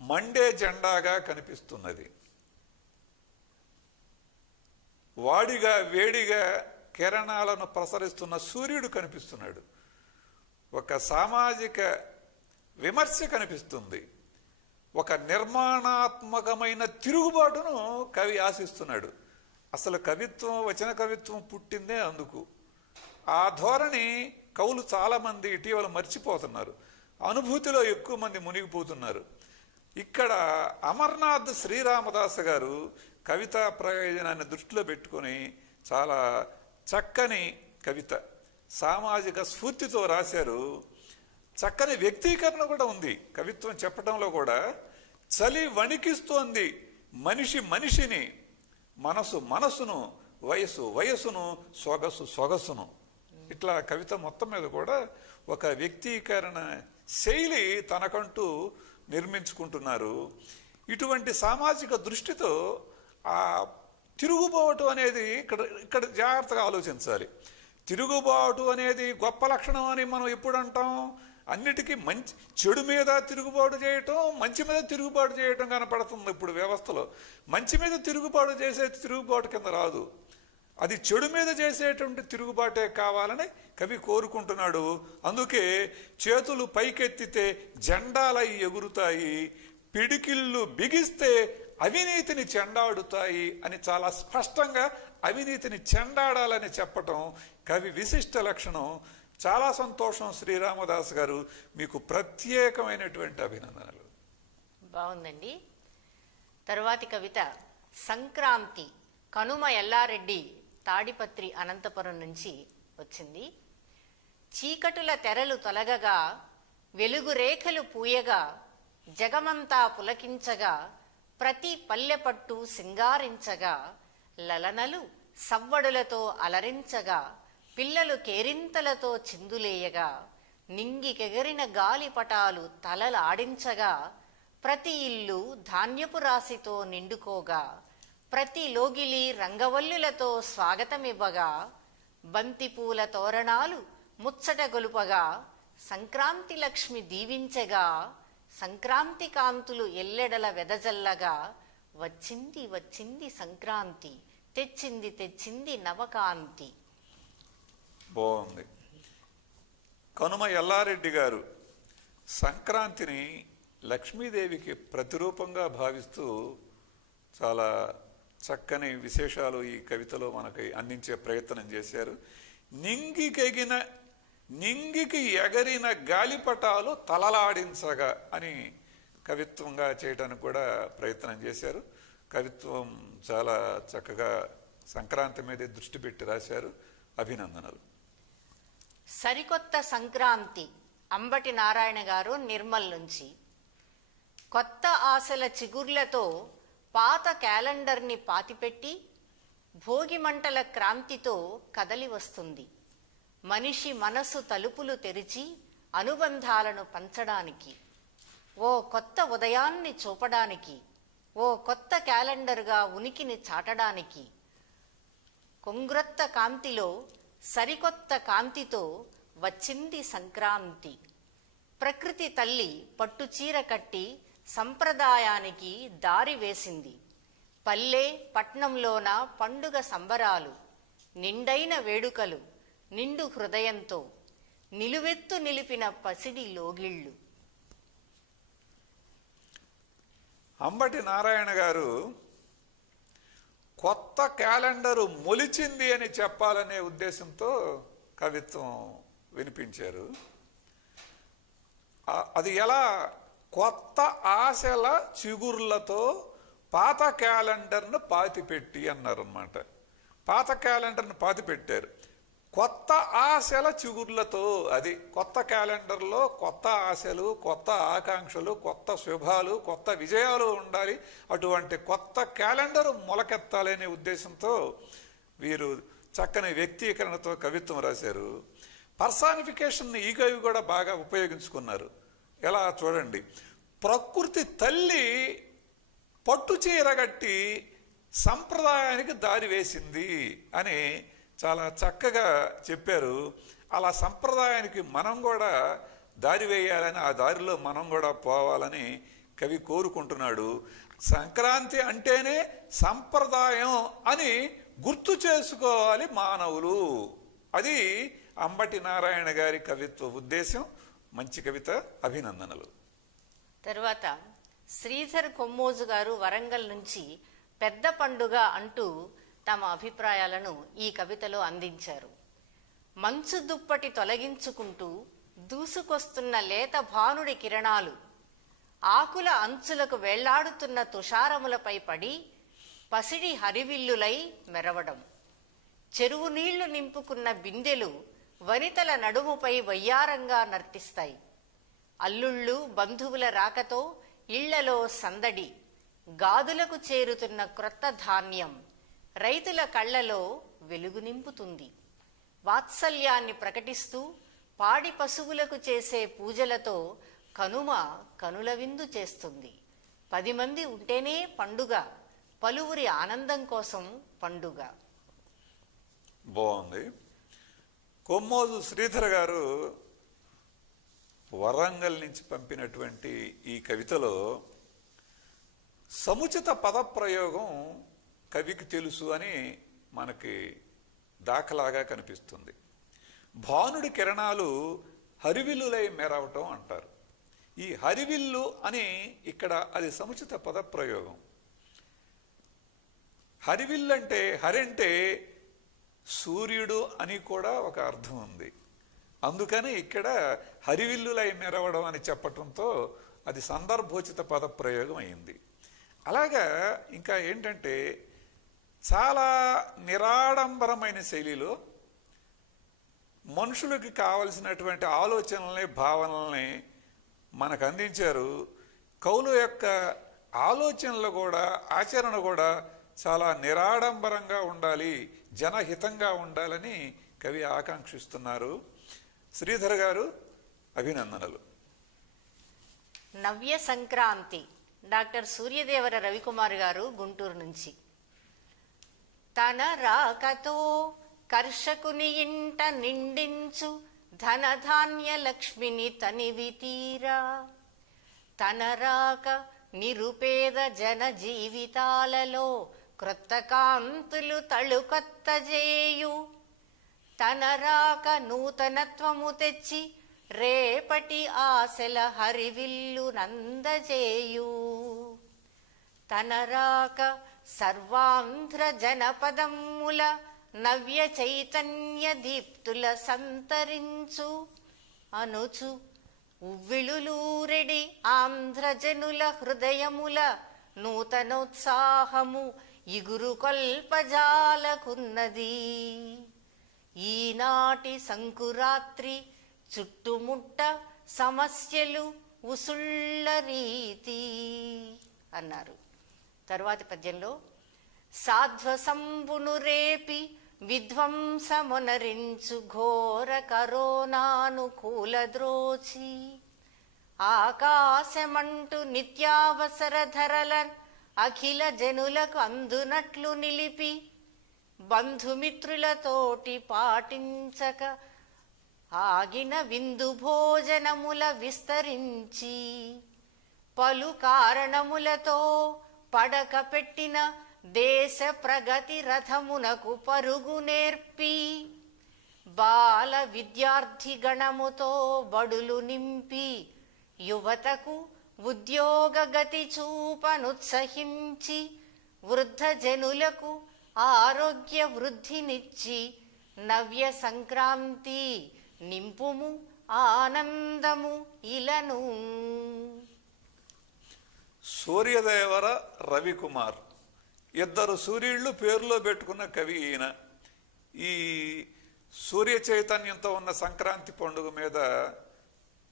మండే జెండాగా కనిపిస్తున్నది. వాడిగా వేడిగా కిరణాలను ప్రసరిస్తున్న సూర్యుడు కనిపిస్తున్నాడు. ఒక సామాజిక విమర్శ కనిపిస్తుంది. ఒక నిర్మాణాత్మకమైన తిరుగుబాటును కవి ఆశిస్తున్నాడు. అసలు కవిత్వం, వచన కవిత్వం పుట్టిందే అందుకు. ఆ ధోరణి కవులు చాలామంది ఇటీవల మర్చిపోతున్నారు. అనుభూతిలో ఎక్కువ మంది మునిగిపోతున్నారు. ఇక్కడ అమర్నాథ్ శ్రీరామదాసు గారు కవితా ప్రయోజనాన్ని దృష్టిలో పెట్టుకొని చాలా చక్కని కవిత, సామాజిక స్ఫూర్తితో రాశారు. చక్కని వ్యక్తీకరణ కూడా ఉంది కవిత్వం చెప్పడంలో కూడా. చలి వణికిస్తోంది మనిషి మనిషిని, మనసు మనసును, వయసు వయసును, సొగసు సొగసును. ఇట్లా కవిత మొత్తం మీద కూడా ఒక వ్యక్తీకరణ శైలి తనకంటూ నిర్మించుకుంటున్నారు. ఇటువంటి సామాజిక దృష్టితో ఆ తిరుగుబాటు అనేది ఇక్కడ జాగ్రత్తగా ఆలోచించాలి. తిరుగుబాటు అనేది గొప్ప లక్షణం అని మనం ఎప్పుడు అంటాం? అన్నిటికీ మంచి చెడు మీద తిరుగుబాటు చేయటం, మంచి మీద తిరుగుబాటు చేయటం కనపడుతుంది ఇప్పుడు వ్యవస్థలో. మంచి మీద తిరుగుబాటు చేసే తిరుగుబాటు కింద రాదు, అది చెడు మీద చేసేటువంటి తిరుగుబాటే కావాలని కవి కోరుకుంటున్నాడు. అందుకే చేతులు పైకెత్తితే జెండాలై ఎగురుతాయి, పిడికిళ్ళు బిగిస్తే అవినీతిని చెండాడుతాయి అని చాలా స్పష్టంగా అవినీతిని చెండాడాలని చెప్పటం కవి విశిష్ట లక్షణం. చాలా సంతోషం శ్రీరామదాస్ గారు, మీకు ప్రత్యేకమైనటువంటి అభినందనలు. బాగుందండి. తరువాతి కవిత సంక్రాంతి, కనుమ ఎల్లారెడ్డి, తాడిపత్రి, అనంతపురం నుంచి వచ్చింది. చీకటుల తెరలు తొలగగా, వెలుగు రేఖలు పూయగా, జగమంతా పులకించగా, ప్రతి పల్లెపట్టు సింగారించగా, లలనలు సవ్వడులతో అలరించగా, పిల్లలు కేరింతలతో చిందులేయగా, నింగికెగరిన గాలిపటాలు తలలాడించగా, ప్రతి ఇల్లు ధాన్యపు రాశితో నిండుకోగా, ప్రతి లోగిలి రంగవల్లులతో స్వాగతమివ్వగా, బంతిపూల తోరణాలు ముచ్చట గొలుపగా, సంక్రాంతి లక్ష్మి దీవించగా, సంక్రాంతి కాంతులు ఎల్లెడల వెదజల్లగా, వచ్చింది వచ్చింది సంక్రాంతి, తెచ్చింది తెచ్చింది నవకాంతి. బాగుంది. కనుమ ఎల్లారెడ్డి గారు సంక్రాంతిని లక్ష్మీదేవికి ప్రతిరూపంగా భావిస్తూ చాలా చక్కని విశేషాలు ఈ కవితలో మనకి అందించే ప్రయత్నం చేశారు. నింగికి ఎగరిన గాలిపటాలు తలలాడించగా అని కవిత్వంగా చేయడానికి కూడా ప్రయత్నం చేశారు. కవిత్వం చాలా చక్కగా సంక్రాంతి మీద దృష్టి పెట్టి రాశారు. అభినందనలు. సరికొత్త సంక్రాంతి, అంబటి నారాయణ గారు, నిర్మల్ నుంచి. కొత్త ఆశల చిగుర్లతో పాత క్యాలెండర్ని పాతిపెట్టి, భోగి మంటల క్రాంతితో కదలి వస్తుంది మనిషి మనసు తలుపులు తెరిచి అనుబంధాలను పంచడానికి, ఓ కొత్త ఉదయాన్ని చూపడానికి, ఓ కొత్త క్యాలెండర్గా ఉనికిని చాటడానికి. కొంగ్రొత్త కాంతిలో సరికొత్త కాంతితో వచ్చింది సంక్రాంతి. ప్రకృతి తల్లి పట్టుచీర కట్టి సంప్రదాయానికి దారి వేసింది. పల్లె పట్నంలోన పండుగ సంబరాలు, నిండైన వేడుకలు, నిండు హృదయంతో నిలువెత్తు నిలిపిన పసిడి లోగిళ్ళు. అంబటి నారాయణ గారు కొత్త క్యాలెండరు మొలిచింది అని చెప్పాలనే ఉద్దేశంతో కవిత్వం వినిపించారు. అది ఎలా? కొత్త ఆశల చిగుర్లతో పాత క్యాలెండర్ను పాతిపెట్టి అన్నారన్నమాట. పాత క్యాలెండర్ను పాతిపెట్టారు. కొత్త ఆశల చిగుర్లతో, అది కొత్త క్యాలెండర్లో కొత్త ఆశలు, కొత్త ఆకాంక్షలు, కొత్త శుభాలు, కొత్త విజయాలు ఉండాలి. అటువంటి కొత్త క్యాలెండర్ మొలకెత్తాలనే ఉద్దేశంతో వీరు చక్కని వ్యక్తీకరణతో కవిత్వం రాశారు. పర్సానిఫికేషన్ ఈ కవి కూడా బాగా ఉపయోగించుకున్నారు. ఎలా చూడండి, ప్రకృతి తల్లి పట్టు చీరగట్టి సంప్రదాయానికి దారి వేసింది అని చాలా చక్కగా చెప్పారు. అలా సంప్రదాయానికి మనం కూడా దారి వేయాలని, ఆ దారిలో మనం కూడా పోవాలని కవి కోరుకుంటున్నాడు. సంక్రాంతి అంటేనే సంప్రదాయం అని గుర్తు చేసుకోవాలి మానవులు. అది అంబటి నారాయణ గారి కవిత్వ ఉద్దేశం. మంచి కవిత, అభినందనలు. తర్వాత శ్రీధర్ కొమ్మోజు గారు వరంగల్ నుంచి పెద్ద పండుగ అంటూ తమ అభిప్రాయాలను ఈ కవితలో అందించారు. మంచు దుప్పటి తొలగించుకుంటూ దూసుకొస్తున్న లేత భానుడి కిరణాలు ఆకుల అంచులకు వెళ్లాడుతున్న తుషారములపై పడి పసిడి హరివిల్లులై మెరవడం, చెరువు నీళ్లు నింపుకున్న బిందెలు వనితల నడుముపై వయ్యారంగా నర్తిస్తాయి. అల్లుళ్ళు బంధువుల రాకతో ఇళ్లలో సందడి, గాదులకు చేరుతున్న క్రొత్త ధాన్యం రైతుల కళ్లలో వెలుగు నింపుతుంది. వాత్సల్యాన్ని ప్రకటిస్తూ పాడి పశువులకు చేసే పూజలతో కనుమ కనుల విందు చేస్తుంది. 10 మంది ఉంటేనే పండుగ, పలువురి ఆనందం కోసం పండుగ. బాగుంది. కొమ్మోజు శ్రీధర్ గారు వరంగల్ నుంచి పంపినటువంటి ఈ కవితలో సముచిత పదప్రయోగం కవికి తెలుసు అని మనకి దాఖలాగా కనిపిస్తుంది. భానుడి కిరణాలు హరివిల్లులై మెరవటం అంటారు. ఈ హరివిల్లు అని ఇక్కడ అది సముచిత పదప్రయోగం. హరివిల్లు అంటే, హరంటే సూర్యుడు అని కూడా ఒక అర్థం ఉంది. అందుకని ఇక్కడ హరివిల్లులై మెరవడం అని చెప్పటంతో అది సందర్భోచిత పదప్రయోగం అయింది. అలాగా ఇంకా ఏంటంటే, చాలా నిరాడంబరమైన శైలిలో మనుషులకి కావలసినటువంటి ఆలోచనల్ని, భావనల్ని మనకు అందించారు. కవుల యొక్క ఆలోచనలు కూడా, ఆచరణ కూడా చాలా నిరాడంబరంగా ఉండాలి, జనహితంగా ఉండాలని కవి ఆకాంక్షిస్తున్నారు. శ్రీధర్ గారు, అభినందనలు. నవ్య సంక్రాంతి డాక్టర్ సూర్యదేవర రవికుమార్ గారు గుంటూరు నుంచి. తన రాకతో కర్షకుని ఇంట నిండించు ధనధాన్య లక్ష్మిని తనివి తీరా, తన రాక నిరుపేద జన జీవితాలలో క్రొత్త కాంతులు తళుకొత్త చేయు, తన రాక నూతనత్వము తెచ్చి రేపటి ఆశల హరివిల్లు నందజేయు, తన రాక సర్వాంధ్ర జనపదముల నవ్య చైతన్య దీప్తుల సంతరించు అనుచు ఉవ్విళులూరెడి ఆంధ్రజనుల హృదయముల నూతనోత్సాహము ఇగురు కొల్పజాలకున్నది. ఈనాటి సంకురాత్రి చుట్టుముట్ట సమస్యలు ఉసుళ్ళ రీతి అన్నారు. తరువాతి పద్యంలో సాధ్వసంబును రేపి విధ్వంసమునరించు ఘోర కరోనాను కూలద్రోచి, ఆకాశమంటూ నిత్యావసర ధరల అఖిల జనులకు అందునట్లు నిలిపి, బంధుమిత్రులతోటి పాటించక ఆగిన విందు భోజనముల విస్తరించి, పలు కారణములతో పడక పెట్టిన దేశ ప్రగతి రథమునకు పరుగు నేర్పి, బాల విద్యార్థి గణముతో బడులు నింపి, యువతకు ఉద్యోగ గతి చూపనుత్సహించి, వృద్ధ జనులకు ఆరోగ్య వృద్ధినిచ్చి, నవ్య సంక్రాంతి నింపుము ఆనందము ఇలను. సూర్యదేవర రవికుమార్ ఇద్దరు సూర్యుళ్ళు పేరులో పెట్టుకున్న కవి ఈయన. ఈ సూర్య చైతన్యంతో ఉన్న సంక్రాంతి పండుగ మీద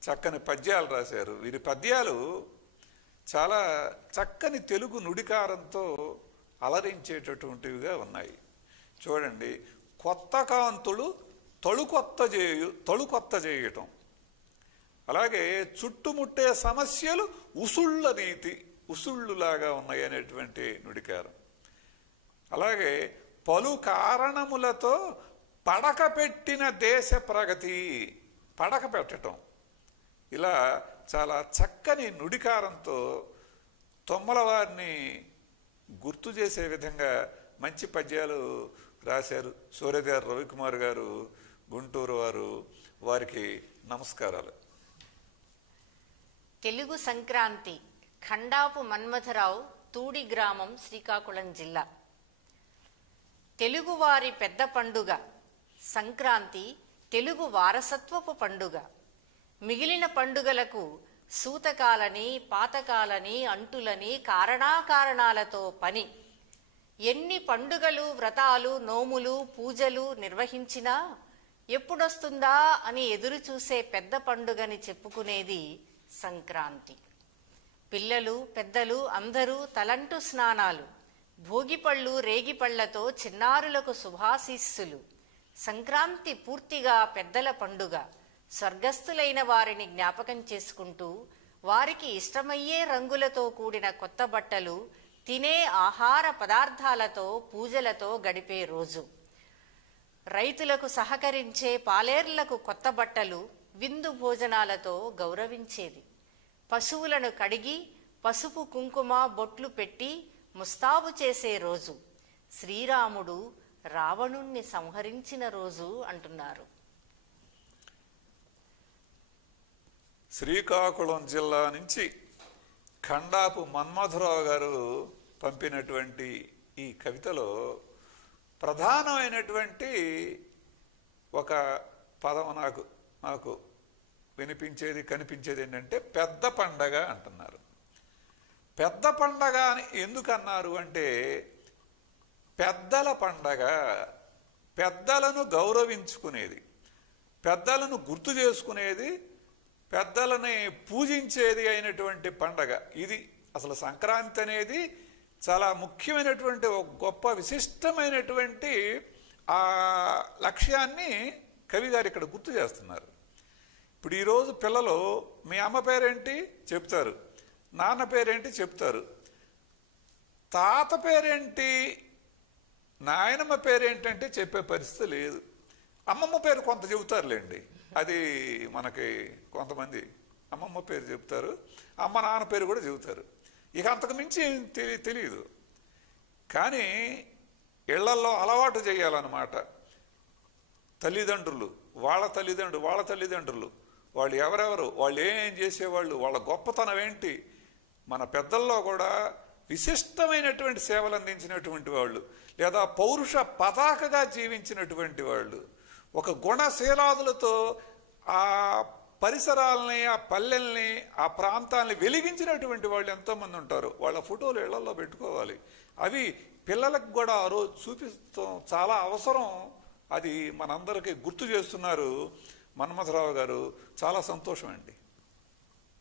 చక్కని పద్యాలు రాశారు. వీరి పద్యాలు చాలా చక్కని తెలుగు నుడికారంతో అలరించేటటువంటివిగా ఉన్నాయి. చూడండి, కొత్త కాంతులు తొలుకొత్త చేయటం. అలాగే చుట్టుముట్టే సమస్యలు ఉసుళ్ళ నీతి, ఉసుళ్ళులాగా ఉన్నాయి అనేటువంటి నుడికారం. అలాగే పలు కారణములతో పడక పెట్టిన దేశ ప్రగతి, పడక పెట్టడం. ఇలా చాలా చక్కని నుడికారంతో తొమ్మల వారిని గుర్తు చేసే విధంగా మంచి పద్యాలు రాశారు సూర్యగారు రవికుమార్ గారు, గుంటూరు వారు. వారికి నమస్కారాలు. తెలుగు సంక్రాంతి ఖండాపు మన్మథరావు, తూడి గ్రామం, శ్రీకాకుళం జిల్లా. తెలుగువారి పెద్ద పండుగ సంక్రాంతి తెలుగు వారసత్వపు పండుగ. మిగిలిన పండుగలకు సూతకాలని, పాతకాలని, అంటులని, కారణాకారణాలతో పని. ఎన్ని పండుగలు, వ్రతాలు, నోములు, పూజలు నిర్వహించినా ఎప్పుడొస్తుందా అని ఎదురు చూసే పెద్ద పండుగని చెప్పుకునేది సంక్రాంతి. పిల్లలు పెద్దలు అందరూ తలంటు స్నానాలు, భోగిపళ్ళు రేగిపళ్లతో చిన్నారులకు శుభాశీస్సులు. సంక్రాంతి పూర్తిగా పెద్దల పండుగ. స్వర్గస్థులైన వారిని జ్ఞాపకం చేసుకుంటూ వారికి ఇష్టమయ్యే రంగులతో కూడిన కొత్త బట్టలు, తినే ఆహార పదార్థాలతో, పూజలతో గడిపే రోజు. రైతులకు సహకరించే పాలేర్లకు కొత్త బట్టలు, విందు భోజనాలతో గౌరవించేది. పశువులను కడిగి పసుపు కుంకుమ బొట్లు పెట్టి ముస్తాబు చేసే రోజు. శ్రీరాముడు రావణుణ్ణి సంహరించిన రోజు అంటున్నారు. శ్రీకాకుళం జిల్లా నుంచి ఖండాపు మన్మథరావు గారు పంపినటువంటి ఈ కవితలో ప్రధానమైనటువంటి ఒక పదం నాకు వినిపించేది, కనిపించేది ఏంటంటే పెద్ద పండగ అంటున్నారు. పెద్ద పండగ అని ఎందుకన్నారు అంటే, పెద్దల పండగ, పెద్దలను గౌరవించుకునేది, పెద్దలను గుర్తు చేసుకునేది, పెద్దలని పూజించేది అయినటువంటి పండగ ఇది. అసలు సంక్రాంతి అనేది చాలా ముఖ్యమైనటువంటి ఒక గొప్ప విశిష్టమైనటువంటి ఆ లక్ష్యాన్ని కవి గారు ఇక్కడ గుర్తు చేస్తున్నారు. ఇప్పుడు ఈరోజు పిల్లలు మీ అమ్మ పేరేంటి చెప్తారు, నాన్న పేరేంటి చెప్తారు, తాత పేరేంటి, నాయనమ్మ పేరేంటంటే చెప్పే పరిస్థితి లేదు. అమ్మమ్మ పేరు కొంత చెబుతారులేండి, అది మనకి కొంతమంది అమ్మమ్మ పేరు చెప్తారు, అమ్మ నాన్న పేరు కూడా చెబుతారు. ఇక అంతకు మించి తెలియదు. కానీ ఇళ్లల్లో అలవాటు చేయాలన్నమాట. తల్లిదండ్రులు, వాళ్ళ తల్లిదండ్రులు, వాళ్ళు ఎవరెవరు, వాళ్ళు ఏం చేసేవాళ్ళు, వాళ్ళ గొప్పతనం ఏంటి, మన పెద్దల్లో కూడా విశిష్టమైనటువంటి సేవలు అందించినటువంటి వాళ్ళు, లేదా పౌరుష పతాకగా జీవించినటువంటి వాళ్ళు, ఒక గుణశీలాదులతో ఆ పరిసరాలని, ఆ పల్లెల్ని, ఆ ప్రాంతాలని వెలిగించినటువంటి వాళ్ళు ఎంతోమంది ఉంటారు. వాళ్ళ ఫోటోలు ఇళ్లలో పెట్టుకోవాలి. అవి పిల్లలకు కూడా ఆ రోజు చూపిస్తాం చాలా అవసరం. అది మనందరికీ గుర్తు చేస్తున్నారు మన్మథరావు గారు. చాలా సంతోషం అండి.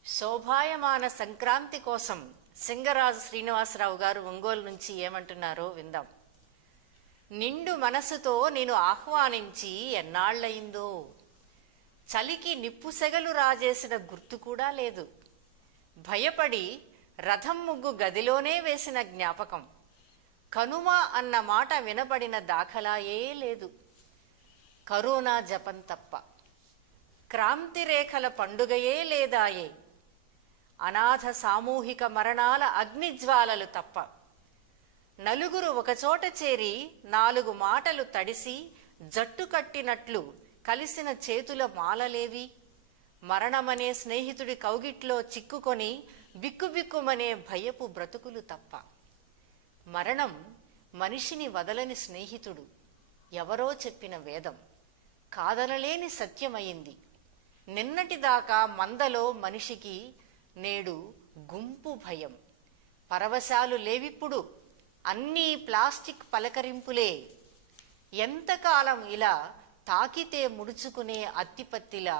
శోభాయమాన సంక్రాంతి కోసం సింగరాజు శ్రీనివాసరావు గారు ఒంగోలు నుంచి ఏమంటున్నారో విందాం. నిండు మనసుతో నేను ఆహ్వానించి ఎన్నాళ్లయిందో, చలికి నిప్పుసెగలు రాజేసిన గుర్తు కూడా లేదు. భయపడి రథం ముగ్గు గదిలోనే వేసిన జ్ఞాపకం, కనుమ అన్న మాట వినబడిన దాఖలాయే లేదు. కరోనా జపం తప్ప క్రాంతి రేఖల పండుగయే లేదాయే. అనాథ సామూహిక మరణాల అగ్నిజ్వాలలు తప్ప నలుగురు ఒకచోట చేరి 4 మాటలు తడిసి జట్టు కట్టినట్లు కలిసిన చేతుల మాలలేవి. మరణమనే స్నేహితుడి కౌగిట్లో చిక్కుకొని బిక్కుబిక్కుమనే భయపు బ్రతుకులు తప్ప. మరణం మనిషిని వదలని స్నేహితుడు, ఎవరో చెప్పిన వేదం కాదనలేని సత్యమైంది. నిన్నటిదాకా మందలో మనిషికి నేడు గుంపు భయం. పరవశాలు లేవిప్పుడు, అన్నీ ప్లాస్టిక్ పలకరింపులే. ఎంతకాలం ఇలా తాకితే ముడుచుకునే అత్తిపత్తిలా,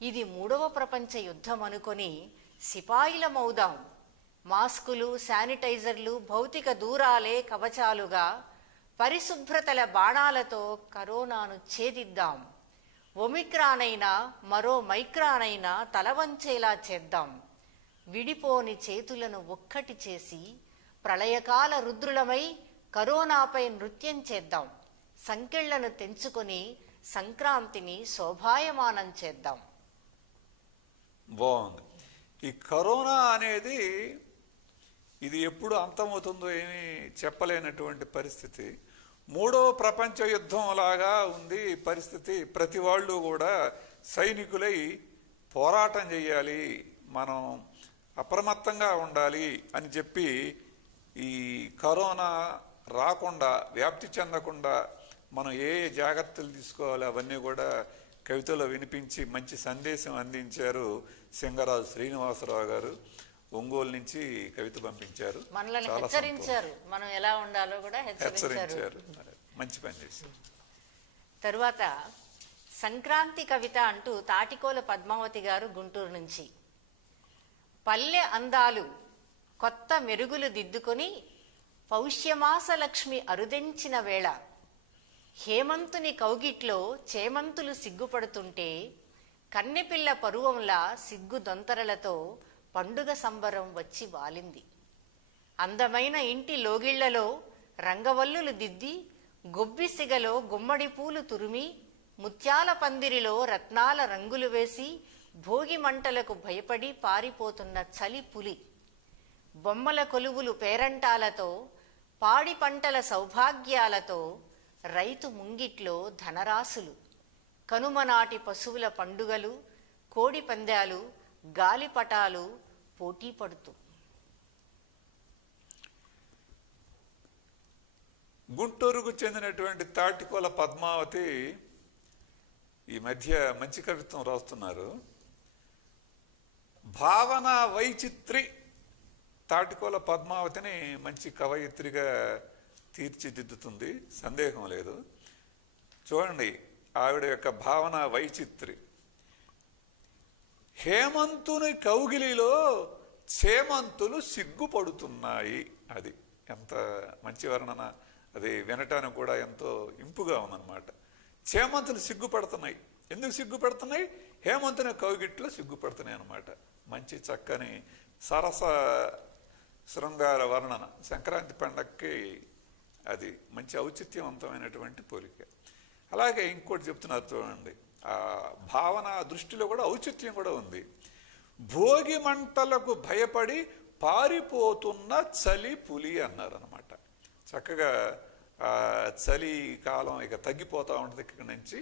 ఇది 3వ ప్రపంచ యుద్ధం అనుకొని సిపాయిలమవుదాం. మాస్కులు, శానిటైజర్లు, భౌతిక దూరాలే కవచాలుగా పరిశుభ్రతల బాణాలతో కరోనాను ఛేదిద్దాం. ఒమిక్రాన్ అయినా మరో మైక్రాన్ అయినా తలవంచేలా చేద్దాం. విడిపోని చేతులను ఒక్కటి చేసి ప్రళయకాల రుద్రులమై కరోనాపై నృత్యం చేద్దాం. సంకెళ్లను తెంచుకొని సంక్రాంతిని శోభాయమానం చేద్దాం. బాగుంది. ఈ కరోనా అనేది ఇది ఎప్పుడు అంతమవుతుందో ఏమీ చెప్పలేనటువంటి పరిస్థితి. మూడో ప్రపంచ యుద్ధం లాగా ఉంది పరిస్థితి. ప్రతి వాళ్ళు కూడా సైనికులై పోరాటం చేయాలి, మనం అప్రమత్తంగా ఉండాలి అని చెప్పి ఈ కరోనా రాకుండా వ్యాప్తి చెందకుండా మనం ఏ జాగ్రత్తలు తీసుకోవాలి అవన్నీ కూడా కవితలో వినిపించి మంచి సందేశం అందించారు సింగరాజు శ్రీనివాసరావు గారు. ఒంగోలు నుంచి కవిత పంపించారు. మనల్ని హెచ్చరించారు, మనం ఎలా ఉండాలో కూడా హెచ్చరించారు. మంచి పని చేశారు. తరువాత సంక్రాంతి కవిత అంటూ తాటికోల పద్మావతి గారు గుంటూరు నుంచి. పల్లె అందాలు కొత్త మెరుగులు దిద్దుకొని పౌష్యమాస లక్ష్మి అరుదెంచిన వేళ, హేమంతుని కౌగిట్లో చేమంతులు సిగ్గుపడుతుంటే కన్నెపిల్ల పరువంలా సిగ్గు దొంతరలతో పండుగ సంబరం వచ్చి వాలింది. అందమైన ఇంటి లోగిళ్లలో రంగవల్లులు దిద్ది, గొబ్బిసిగలో గుమ్మడి పూలు తురిమి, ముత్యాల పందిరిలో రత్నాల రంగులు వేసి భోగి మంటలకు భయపడి పారిపోతున్న చలి పులి, బొమ్మల కొలువులు పేరంటాలతో పాడి పంటల సౌభాగ్యాలతో రైతు ముంగిట్లో ధనరాశులు, కనుమనాటి పశువుల పండుగలు, కోడి పందాలు, గాలిపటాలు పోటీ పడుతూ. గుంటూరుకు చెందినటువంటి తాటికోల పద్మావతి ఈ మధ్య మంచి కవిత్వం రాస్తున్నారు. భావన వైచిత్రి తాటికోల పద్మావతిని మంచి కవయిత్రిగా తీర్చిదిద్దుతుంది, సందేహం లేదు. చూడండి ఆవిడ యొక్క భావన వైచిత్రి. హేమంతుని కౌగిలిలో చేమంతులు సిగ్గుపడుతున్నాయి. అది ఎంత మంచి వర్ణన. అది వినటానికి కూడా ఎంతో ఇంపుగా ఉందన్నమాట. చేమంతులు సిగ్గుపడుతున్నాయి. ఎందుకు సిగ్గుపడుతున్నాయి? హేమంతుని కౌగిట్లో సిగ్గుపడుతున్నాయి అన్నమాట. మంచి చక్కని సరస శృంగార వర్ణన. సంక్రాంతి పండగకి అది మంచి ఔచిత్యవంతమైనటువంటి పోలిక. అలాగే ఇంకోటి చెప్తున్నారు చూడండి, ఆ భావన దృష్టిలో కూడా ఔచిత్యం కూడా ఉంది. భోగి మంటలకు భయపడి పారిపోతున్న చలి పులి అన్నారు అనమాట. చక్కగా చలి కాలం ఇక తగ్గిపోతూ ఉంటుంది ఇక్కడి నుంచి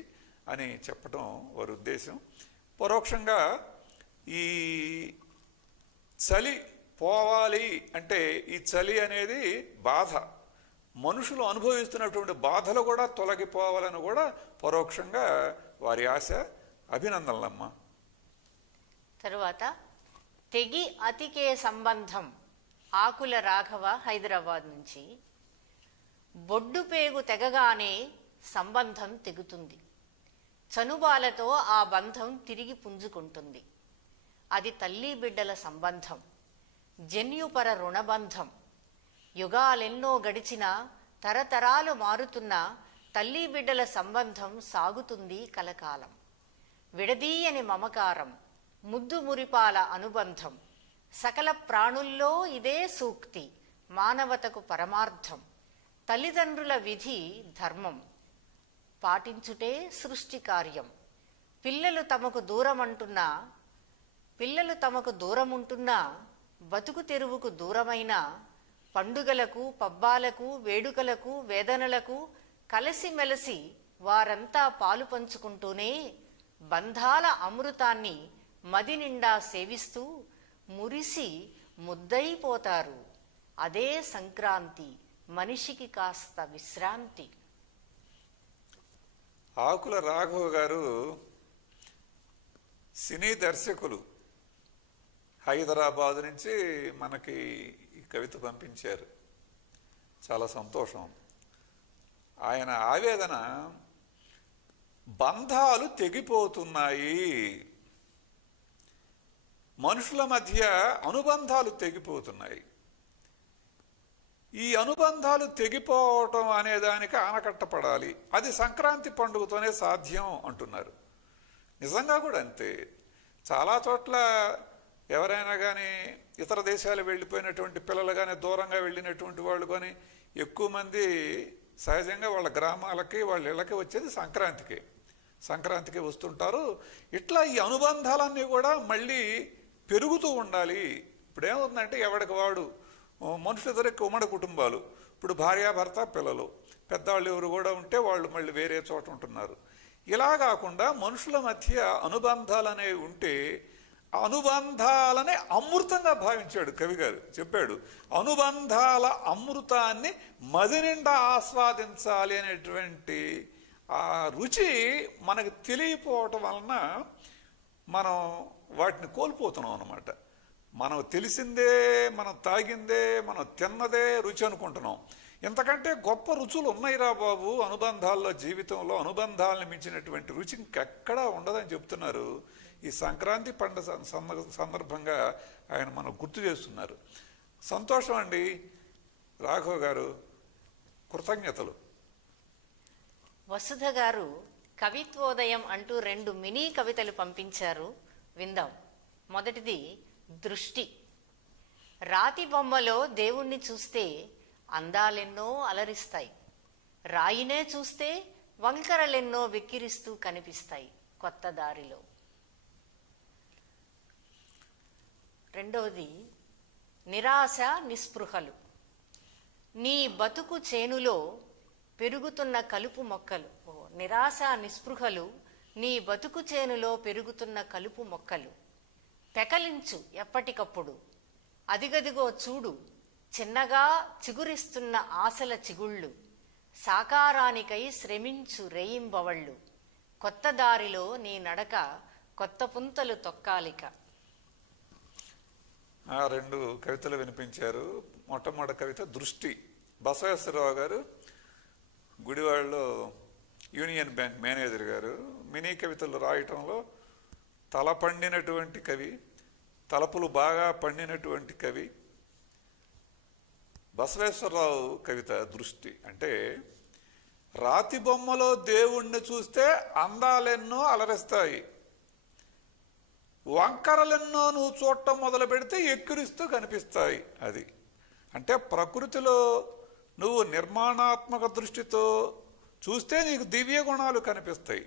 అని చెప్పడం వారి ఉద్దేశం. పరోక్షంగా ఈ చలి పోవాలి అంటే ఈ చలి అనేది బాధ, మనుషులు అనుభవిస్తున్నటువంటి బాధలు కూడా తొలగిపోవాలని కూడా పరోక్షంగా వారి ఆశ. అభినందనలమ్మ. తరువాత తెగి అతికే సంబంధం ఆకుల రాఘవ హైదరాబాద్ నుంచి. బొడ్డు పేగు తెగగానే సంబంధం తెగుతుంది, చనుబాలతో ఆ బంధం తిరిగి పుంజుకుంటుంది. అది తల్లి బిడ్డల సంబంధం, జన్యుపర రుణబంధం. యుగాలెన్నో గడిచినా తరతరాలు మారుతున్న తల్లి బిడ్డల సంబంధం సాగుతుంది కలకాలం. విడదీయని మమకారం, ముద్దు మురిపాల అనుబంధం. సకల ప్రాణుల్లో ఇదే సూక్తి, మానవతకు పరమార్థం. తల్లిదండ్రుల విధి ధర్మం, పాటించుటే సృష్టి కార్యం. పిల్లలు తమకు దూరముంటున్నా బతుకు తెరువుకు దూరమైన, పండుగలకు పబ్బాలకు వేడుకలకు వేదనలకు కలిసిమెలిసి వారంతా పాలు పంచుకుంటూనే బంధాల అమృతాన్ని మది నిండా సేవిస్తూ మురిసి ముద్దయిపోతారు. అదే సంక్రాంతి, మనిషికి కాస్త విశ్రాంతి. ఆకుల రాఘవ గారు సినీ దర్శకులు, హైదరాబాద్ నుంచి మనకి ఈ కవిత పంపించారు. చాలా సంతోషం. ఆయన ఆవేదన, బంధాలు తెగిపోతున్నాయి, మనుషుల మధ్య అనుబంధాలు తెగిపోతున్నాయి. ఈ అనుబంధాలు తెగిపోవటం అనే దానికి ఆనకట్టపడాలి. అది సంక్రాంతి పండుగతోనే సాధ్యం అంటున్నారు. నిజంగా కూడా అంతే. చాలా చోట్ల ఎవరైనా కానీ ఇతర దేశాలు వెళ్ళిపోయినటువంటి పిల్లలు కానీ, దూరంగా వెళ్ళినటువంటి వాళ్ళు కానీ ఎక్కువ మంది సహజంగా వాళ్ళ గ్రామాలకి వాళ్ళ ఇళ్ళకి వచ్చేది సంక్రాంతికి వస్తుంటారు. ఇట్లా ఈ అనుబంధాలన్నీ కూడా మళ్ళీ పెరుగుతూ ఉండాలి. ఇప్పుడు ఏమవుతుందంటే ఎవడికి వాడు మనుషులిద్దరికి ఉమ్మడి కుటుంబాలు, ఇప్పుడు భార్యాభర్త పిల్లలు, పెద్దవాళ్ళు ఎవరు కూడా ఉంటే వాళ్ళు మళ్ళీ వేరే చోట ఉంటున్నారు. ఇలా కాకుండా మనుషుల మధ్య అనుబంధాలు అనేవి ఉంటే అనుబంధాలనే అమృతంగా భావించాడు కవి గారు. చెప్పాడు, అనుబంధాల అమృతాన్ని మది నిండా ఆస్వాదించాలి అనేటువంటి ఆ రుచి మనకు తెలియపోవటం వలన మనం వాటిని కోల్పోతున్నాం అన్నమాట. మనం తెలిసిందే, మనం తాగిందే, మనం తిన్నదే రుచి అనుకుంటున్నాం. ఇంతకంటే గొప్ప రుచులు ఉన్నాయిరా బాబు అనుబంధాల్లో. జీవితంలో అనుబంధాలను మించినటువంటి రుచి ఇంకెక్కడా ఉండదని చెప్తున్నారు. ఈ సంక్రాంతి పండుగ సందర్భంగా ఆయన మనకు గుర్తు చేస్తున్నారు. సంతోషం అండి రాఘవ్ గారు, కృతజ్ఞతలు. వసుధ గారు కవిత్వోదయం అంటూ 2 మినీ కవితలు పంపించారు, విందాం. మొదటిది దృష్టి. రాతి బొమ్మలో దేవుణ్ణి చూస్తే అందాలెన్నో అలరిస్తాయి, రాయినే చూస్తే వంకరలెన్నో వెక్కిరిస్తూ కనిపిస్తాయి కొత్త దారిలో. రెండవది నిరాశ నిస్పృహలు. నీ బతుకు చేనులో పెరుగుతున్న కలుపు మొక్కలు. నిరాశ నిస్పృహలు నీ బతుకు చేనులో పెరుగుతున్న కలుపు మొక్కలు. పెకలించు ఎప్పటికప్పుడు, అదిగదిగో చూడు చిన్నగా చిగురిస్తున్న ఆశల చిగుళ్ళు. సాకారానికై శ్రమించు రేయింబవళ్ళు, కొత్త దారిలో నీ నడక కొత్త పుంతలు తొక్కాలిక. 2 కవితలు వినిపించారు. మొట్టమొదటి కవిత దృష్టి. బసవేశ్వరరావు గారు, గుడివాడలో యూనియన్ బ్యాంక్ మేనేజర్ గారు. మినీ కవితలు రాయటంలో తల పండినటువంటి కవి, తలపులు బాగా పండినటువంటి కవి బసవేశ్వరరావు కవిత దృష్టి. అంటే రాతి బొమ్మలో దేవుణ్ణి చూస్తే అందాలెన్నో అలరిస్తాయి, వంకరలెన్నో నువ్వు చూడటం మొదలు పెడితే ఎక్కిరిస్తూ కనిపిస్తాయి. అది అంటే ప్రకృతిలో నువ్వు నిర్మాణాత్మక దృష్టితో చూస్తే నీకు దివ్య గుణాలు కనిపిస్తాయి.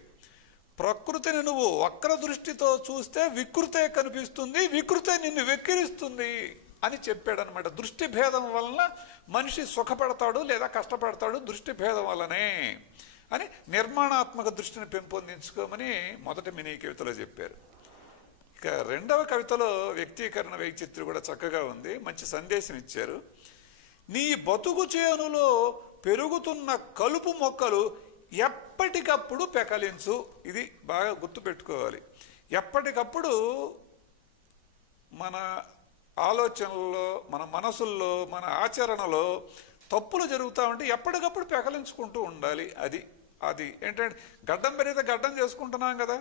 ప్రకృతిని నువ్వు వక్ర దృష్టితో చూస్తే వికృతే కనిపిస్తుంది, వికృతే నిన్ను వెక్కిరిస్తుంది అని చెప్పాడనమాట. దృష్టి భేదం వలన మనిషి సుఖపడతాడు లేదా కష్టపడతాడు, దృష్టి భేదం వల్లనే అని నిర్మాణాత్మక దృష్టిని పెంపొందించుకోమని మొదటి మినీ కవితలో చెప్పారు. ఇక రెండవ కవితలో వ్యక్తీకరణ వైచిత్రం కూడా చక్కగా ఉంది, మంచి సందేశం ఇచ్చారు. నీ బతుకు చేనులో పెరుగుతున్న కలుపు మొక్కలు ఎప్పటికప్పుడు పెకలించు. ఇది బాగా గుర్తుపెట్టుకోవాలి. ఎప్పటికప్పుడు మన ఆలోచనల్లో, మన మనసుల్లో, మన ఆచరణలో తప్పులు జరుగుతూ ఉంటే ఎప్పటికప్పుడు పెకలించుకుంటూ ఉండాలి. అది ఏంటంటే గడ్డం పెరిగితే గడ్డం చేసుకుంటున్నాం కదా,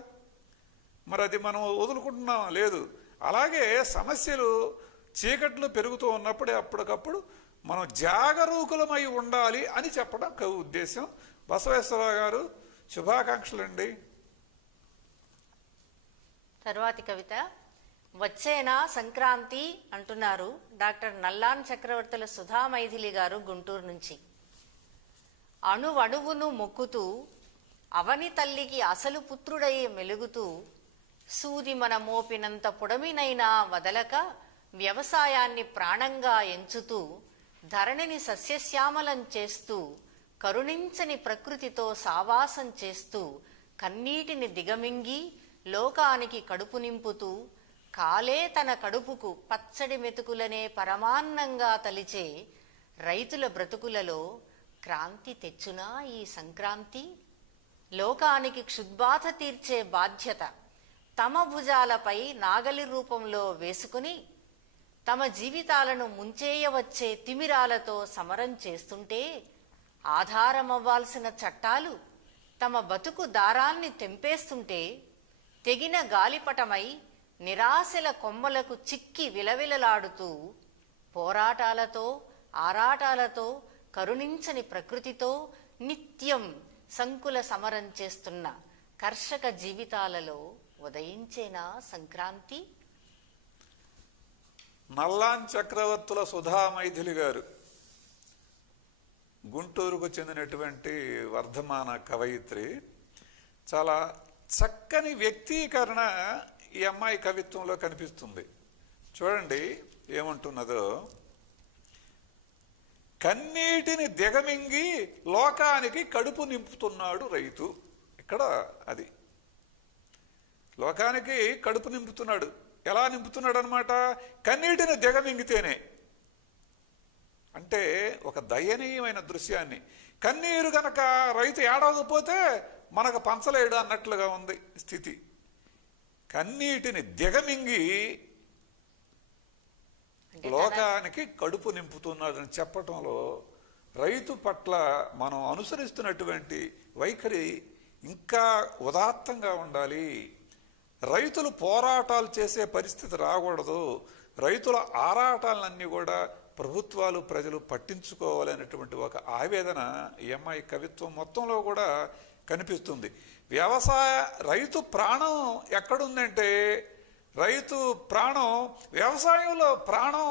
మరి అది మనం వదులుకుంటున్నాం లేదు. అలాగే సమస్యలు చీకట్లు పెరుగుతూ ఉన్నప్పుడే అప్పటికప్పుడు మనం జాగరూకులమై ఉండాలి అని చెప్పడం కవి ఉద్దేశం. బసవేశ్వరరావు గారు శుభాకాంక్షలండి. తరువాతి కవిత వచ్చేనా సంక్రాంతి అంటున్నారు డాక్టర్ నల్లాన్ చక్రవర్తుల సుధా మైథిలి గారు గుంటూరు నుంచి. అణువణువును మొక్కుతూ అవని తల్లికి అసలు పుత్రుడై మెలుగుతూ, సూది మన మోపినంత పొడమినైనా వదలక వ్యవసాయాన్ని ప్రాణంగా ఎంచుతూ, ధరణిని సస్యశ్యామలం చేస్తూ, కరుణించని ప్రకృతితో సావాసం చేస్తూ, కన్నీటిని దిగమింగి లోకానికి కడుపు నింపుతూ, కాలే తన కడుపుకు పచ్చడి మెతుకులనే పరమాన్నంగా తలిచే రైతుల బ్రతుకులలో క్రాంతి తెచ్చునా ఈ సంక్రాంతి. లోకానికి క్షుద్బాధ తీర్చే బాధ్యత తమ భుజాలపై నాగలి రూపంలో వేసుకుని, తమ జీవితాలను ముంచేయవచ్చే తిమిరాలతో సమరం చేస్తుంటే, ఆధారమవ్వాల్సిన చట్టాలు తమ బతుకు దారాల్ని తెంపేస్తుంటే, తెగిన గాలిపటమై నిరాశల కొమ్మలకు చిక్కి విలవిలలాడుతూ, పోరాటాలతో ఆరాటాలతో కరుణించని ప్రకృతితో నిత్యం సంకుల సమరం చేస్తున్న కర్షక జీవితాలలో ఉదయించేనా సంక్రాంతి? నల్లాన్ చక్రవర్తుల సుధామైథిలి గారు గుంటూరుకు చెందినటువంటి వర్ధమాన కవయిత్రి. చాలా చక్కని వ్యక్తీకరణ ఈ అమ్మాయి కవిత్వంలో కనిపిస్తుంది. చూడండి ఏమంటున్నదో. కన్నీటిని దిగమింగి లోకానికి కడుపు నింపుతున్నాడు రైతు. ఇక్కడ అది లోకానికి కడుపు నింపుతున్నాడు. ఎలా నింపుతున్నాడు అనమాట? కన్నీటిని దిగమింగితేనే. అంటే ఒక దయనీయమైన దృశ్యాన్ని, కన్నీరు గనక రైతు ఏడవకపోతే మనకు పంచలేడు అన్నట్లుగా ఉంది స్థితి. కన్నీటిని దిగమింగి లోకానికి కడుపు నింపుతున్నాడని చెప్పటంలో రైతు పట్ల మనం అనుసరిస్తున్నటువంటి వైఖరి ఇంకా ఉదాత్తంగా ఉండాలి. రైతులు పోరాటాలు చేసే పరిస్థితి రాకూడదు. రైతుల ఆరాటాలన్నీ కూడా ప్రభుత్వాలు ప్రజలు పట్టించుకోవాలనేటువంటి ఒక ఆవేదన ఈ అమ్మాయి కవిత్వం మొత్తంలో కూడా కనిపిస్తుంది. రైతు ప్రాణం ఎక్కడుందంటే, రైతు ప్రాణం వ్యవసాయంలో, ప్రాణం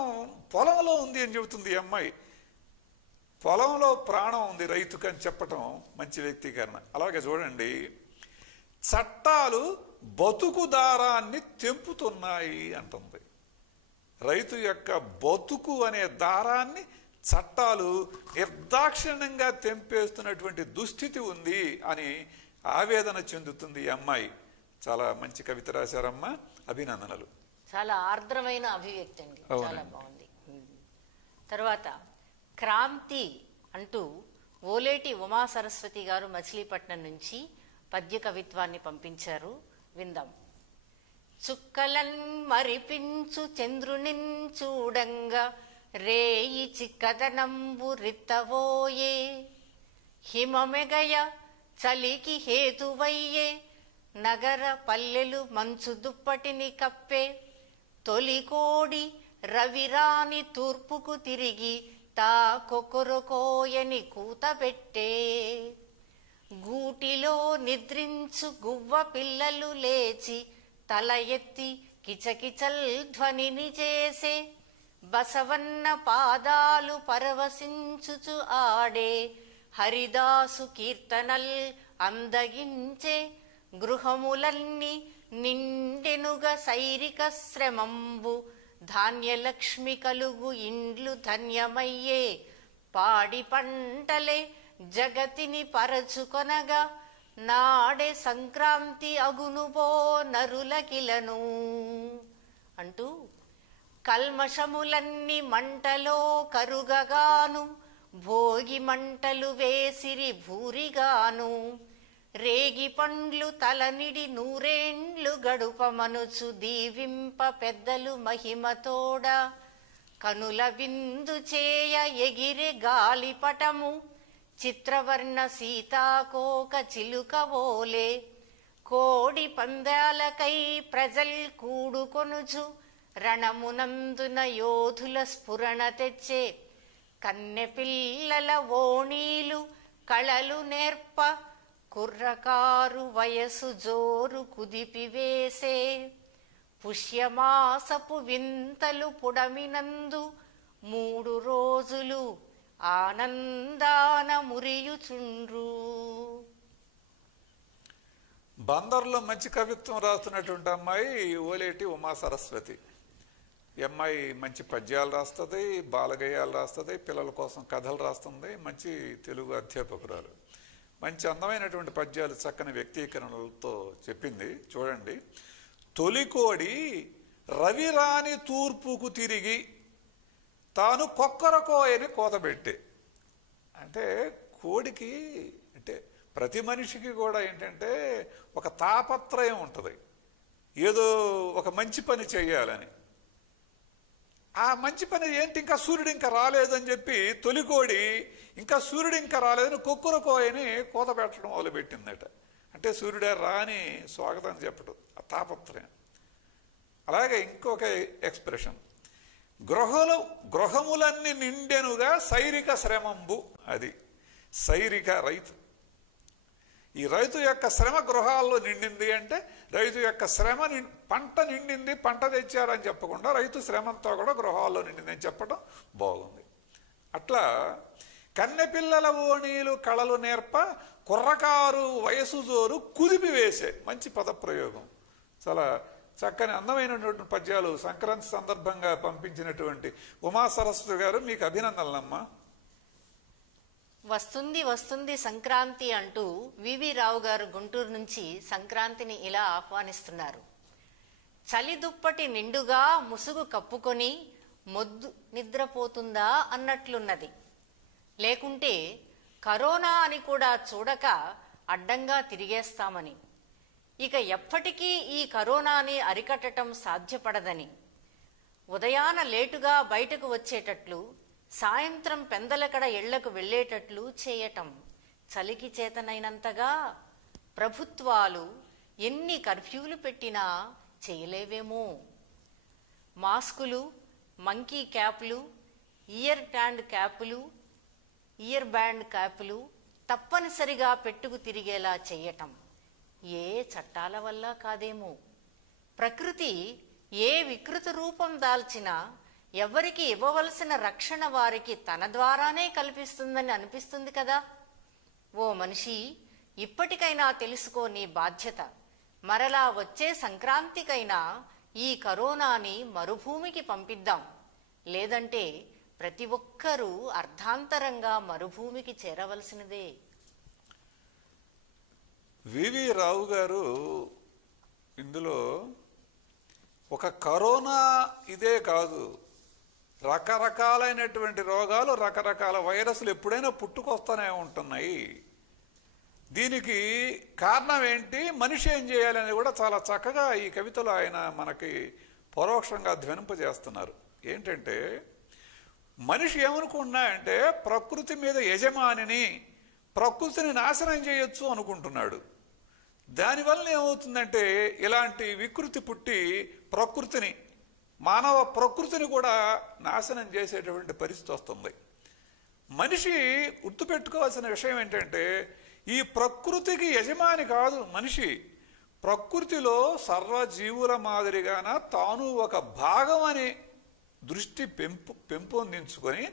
పొలంలో ఉంది అని చెబుతుంది ఈ అమ్మాయి. పొలంలో ప్రాణం ఉంది రైతుకు అని చెప్పటం మంచి వ్యక్తీకరణ. అలాగే చూడండి, చట్టాలు బతుకు దారాన్ని తెంపుతున్నాయి అంటుంది. రైతు యొక్క బతుకు అనే దారాన్ని చట్టాలు నిర్దాక్షిణ్యంగా తెంపేస్తున్నటువంటి దుస్థితి ఉంది అని ఆవేదన చెందుతుంది ఈ అమ్మాయి. చాలా మంచి కవిత రాశారమ్మా, అభినందనలు. చాలా ఆర్ద్రమైన అభివ్యక్తి అండి, చాలా బాగుంది. తర్వాత క్రాంతి అంటూ ఓలేటి ఉమా సరస్వతి గారు మచిలీపట్నం నుంచి పద్య కవిత్వాన్ని పంపించారు, విందాం. చుక్కలన్ మరిపించు చంద్రునిన్ చూడంగా రేయి చిక్కదనంబు రిత్తవోయే, హిమమెగయ చలికి హేతువయ్యే, నగర పల్లెలు మంచు దుప్పటిని కప్పే, తొలికోడి రవిరాని తూర్పుకు తిరిగి తా కొకొరకోయని కూతబెట్టే, గూటిలో నిద్రించు గువ్వ పిల్లలు లేచి తల ఎత్తి కిచకిచల్ ధ్వనిని చేసే, బసవన్న పాదాలు పరవశించుచు ఆడే, హరిదాసు కీర్తనల్ అందగించే, గృహములన్నీ నిండెనుగ సైరిక శ్రమంబు, ధాన్యలక్ష్మి కలుగు ఇండ్లు ధన్యమయ్యే, పాడి పంటలే జగతిని పరచుకొనగా, నాడే సంక్రాంతి అగునుబో నరులకిలను అంటూ, కల్మషములన్నీ మంటలో కరుగగాను, భోగి మంటలు వేసిరి భూరిగాను, రేగి పండ్లు తలనిడి నూరేండ్లు గడుపమనుచు దీవింప పెద్దలు మహిమతోడ, కనుల విందు చేయ ఎగిరే గాలిపటము, చిత్రవర్ణ సీతాకోక చిలుకవోలే, కోడి పందాలకై ప్రజల్ కూడుకొనుచు, రణమునందున యోధుల స్ఫురణ తెచ్చే, కన్నె పిల్లల ఓణీలు కళలు నేర్ప, కుర్రకారు వయసు జోరు కుదిపివేసే, పుష్యమాసపు వింతలు పుడమినందు 3 రోజులు ఆనందాన మురియుచుండ్రు. బందర్లో మంచి కవిత్వం రాస్తున్నటువంటి అమ్మాయి ఓలేటి ఉమా సరస్వతి. ఈ అమ్మాయి మంచి పద్యాలు రాస్తుంది, బాలగేయాలు రాస్తుంది, పిల్లల కోసం కథలు రాస్తుంది, మంచి తెలుగు అధ్యాపకురాలు. మంచి అందమైనటువంటి పద్యాలు చక్కని వ్యక్తీకరణలతో చెప్పింది. చూడండి, తొలికోడి రవిరాని తూర్పుకు తిరిగి తాను కొక్కరకోయని కోతబెట్టే. అంటే కోడికి, అంటే ప్రతి మనిషికి కూడా ఏంటంటే ఒక తాపత్రయం ఉంటుంది, ఏదో ఒక మంచి పని చేయాలని. ఆ మంచి పని ఏంటి, ఇంకా సూర్యుడు ఇంకా రాలేదని చెప్పి తొలికోడి ఇంకా సూర్యుడు ఇంకా రాలేదని కొక్కురకోయని కోత పెట్టడం మొదలుపెట్టిందట. అంటే సూర్యుడే రాని స్వాగతం చెప్పడం, ఆ తాపత్రయం. అలాగే ఇంకొక ఎక్స్ప్రెషన్, గృహములన్నీ నిండెనుగా సైరిక శ్రమంబు. అది సైరిక రైతు. ఈ రైతు యొక్క శ్రమ గృహాల్లో నిండింది అంటే రైతు యొక్క శ్రమ పంట నిండింది, పంట తెచ్చారని చెప్పకుండా రైతు శ్రమంతో కూడా గృహాల్లో నిండింది అని చెప్పడం బాగుంది. అట్లా కన్నెపిల్లల ఓణీలు కళలు నేర్ప కుర్రకారు వయసు జోరు కుదిపివేసే మంచి పదప్రయోగం. చాలా చక్కని అందమైనటువంటి పద్యాలు సంక్రాంతి సందర్భంగా పంపించినటువంటి ఉమా సరస్వతి గారు, మీకు అభినందనలమ్మా. వస్తుంది వస్తుంది సంక్రాంతి అంటూ వివి రావు గారు గుంటూరు నుంచి సంక్రాంతిని ఇలా ఆహ్వానిస్తున్నారు. చలి దుప్పటి నిండుగా ముసుగు కప్పుకొని మొద్దు నిద్రపోతుందా అన్నట్లున్నది. లేకుంటే కరోనా అని కూడా చూడక అడ్డంగా తిరిగేస్తామని, ఇక ఎప్పటికీ ఈ కరోనాని అరికట్టడం సాధ్యపడదని, ఉదయాన లేటుగా బయటకు వచ్చేటట్లు, సాయంత్రం పెందలకడ ఇళ్లకు వెళ్ళేటట్లు చేయటం, చలికి చేతనైనంతగా ప్రభుత్వాలు ఎన్ని కర్ఫ్యూలు పెట్టినా చేయలేవేమో. మాస్కులు, మంకీ క్యాప్లు, ఇయర్ బ్యాండ్ క్యాపులు తప్పనిసరిగా పెట్టుకు తిరిగేలా చేయటం ఏ చట్టాల వల్ల కాదేమో. ప్రకృతి ఏ వికృత రూపం దాల్చినా ఎవరికి ఇవ్వవలసిన రక్షణ వారికి తన ద్వారానే కల్పిస్తుందని అనిపిస్తుంది కదా. ఓ మనిషి, ఇప్పటికైనా తెలుసుకో నీ బాధ్యత. మరలా వచ్చే సంక్రాంతికైనా ఈ కరోనాని మరుభూమికి పంపిద్దాం. లేదంటే ప్రతి ఒక్కరూ అర్ధాంతరంగా మరుభూమికి చేరవలసినదే. వివి రావు గారు ఇందులో ఒక కరోనా ఇదే కాదు, రకరకాలైనటువంటి రోగాలు, రకరకాల వైరస్లు ఎప్పుడైనా పుట్టుకొస్తూనే ఉంటున్నాయి. దీనికి కారణం ఏంటి, మనిషి ఏం చేయాలని కూడా చాలా చక్కగా ఈ కవితలో ఆయన మనకి పరోక్షంగా ధ్వనింపజేస్తున్నారు. ఏంటంటే, మనిషి ఏమనుకున్నా అంటే ప్రకృతి మీద యజమానిని, ప్రకృతిని నాశనం చేయొచ్చు అనుకుంటున్నాడు. దానివల్ల ఏమవుతుందంటే ఇలాంటి వికృతి పుట్టి ప్రకృతిని, మానవ ప్రకృతిని కూడా నాశనం చేసేటువంటి పరిస్థితి వస్తుంది. మనిషి గుర్తుపెట్టుకోవాల్సిన విషయం ఏంటంటే, ఈ ప్రకృతికి యజమాని కాదు మనిషి. ప్రకృతిలో సర్వజీవుల మాదిరిగాన తాను ఒక భాగం అనే దృష్టి పెంపొందించుకొని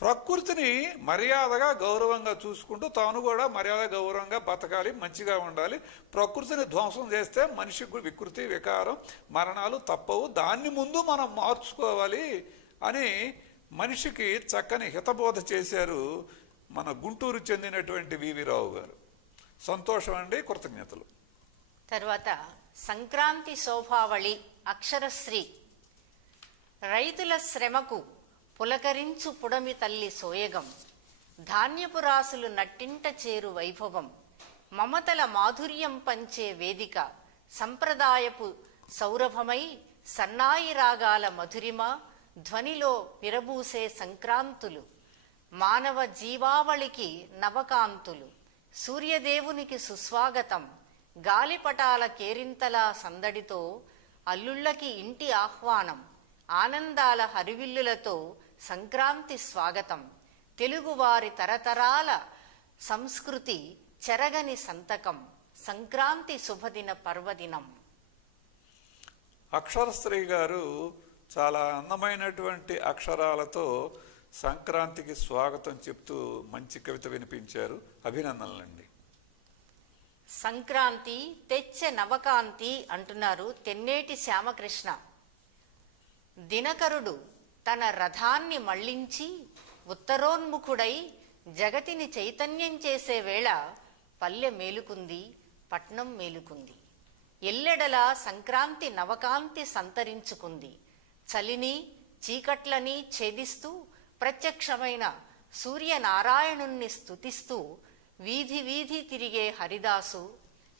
ప్రకృతిని మర్యాదగా గౌరవంగా చూసుకుంటూ తాను కూడా మర్యాద గౌరవంగా బతకాలి, మంచిగా ఉండాలి. ప్రకృతిని ధ్వంసం చేస్తే మనిషికి వికృతి, వికారం, మరణాలు తప్పవు. దాన్ని ముందు మనం మార్చుకోవాలి అని మనిషికి చక్కని హితబోధ చేశారు మన గుంటూరు చెందినటువంటి వివి రావు గారు. సంతోషం అండి, కృతజ్ఞతలు. తర్వాత సంక్రాంతి శోభావళి అక్షరశ్రీ. రైతుల శ్రమకు పులకరించు పుడమి తల్లి సోయగం, ధాన్యపు రాసులు నట్టింట చేరు వైభవం, మమతల మాధుర్యం పంచే వేదిక, సంప్రదాయపు సౌరభమై సన్నాయి రాగాల మధురిమ ధ్వనిలో విరబూసే సంక్రాంతులు, మానవ జీవావళికి నవకాంతులు, సూర్యదేవునికి సుస్వాగతం, గాలిపటాల కేరింతల సందడితో అల్లుళ్ళకి ఇంటి ఆహ్వానం, ఆనందాల హరివిల్లులతో సంక్రాంతి స్వాగతం, తెలుగువారి తరతరాల సంస్కృతి చెరగని సంతకం, సంక్రాంతి శుభదిన పర్వదినం. అక్షరశ్రీ గారు చాలా అందమైనటువంటి అక్షరాలతో సంక్రాంతికి స్వాగతం చెప్తూ మంచి కవిత వినిపించారు. అభినందనలండి. సంక్రాంతి తెచ్చే నవకాంతి అంటున్నారు తెన్నేటి శ్యామకృష్ణ. దినకరుడు తన రథాన్ని మళ్లించి ఉత్తరోన్ముఖుడై జగతిని చైతన్యం చేసే వేళ పల్లె మేలుకుంది, పట్నం మేలుకుంది. ఎల్లెడలా సంక్రాంతి నవకాంతి సంతరించుకుంది. చలిని చీకట్లని ఛేదిస్తూ ప్రత్యక్షమైన సూర్యనారాయణుణ్ణి స్తుతిస్తూ వీధి వీధి తిరిగే హరిదాసు,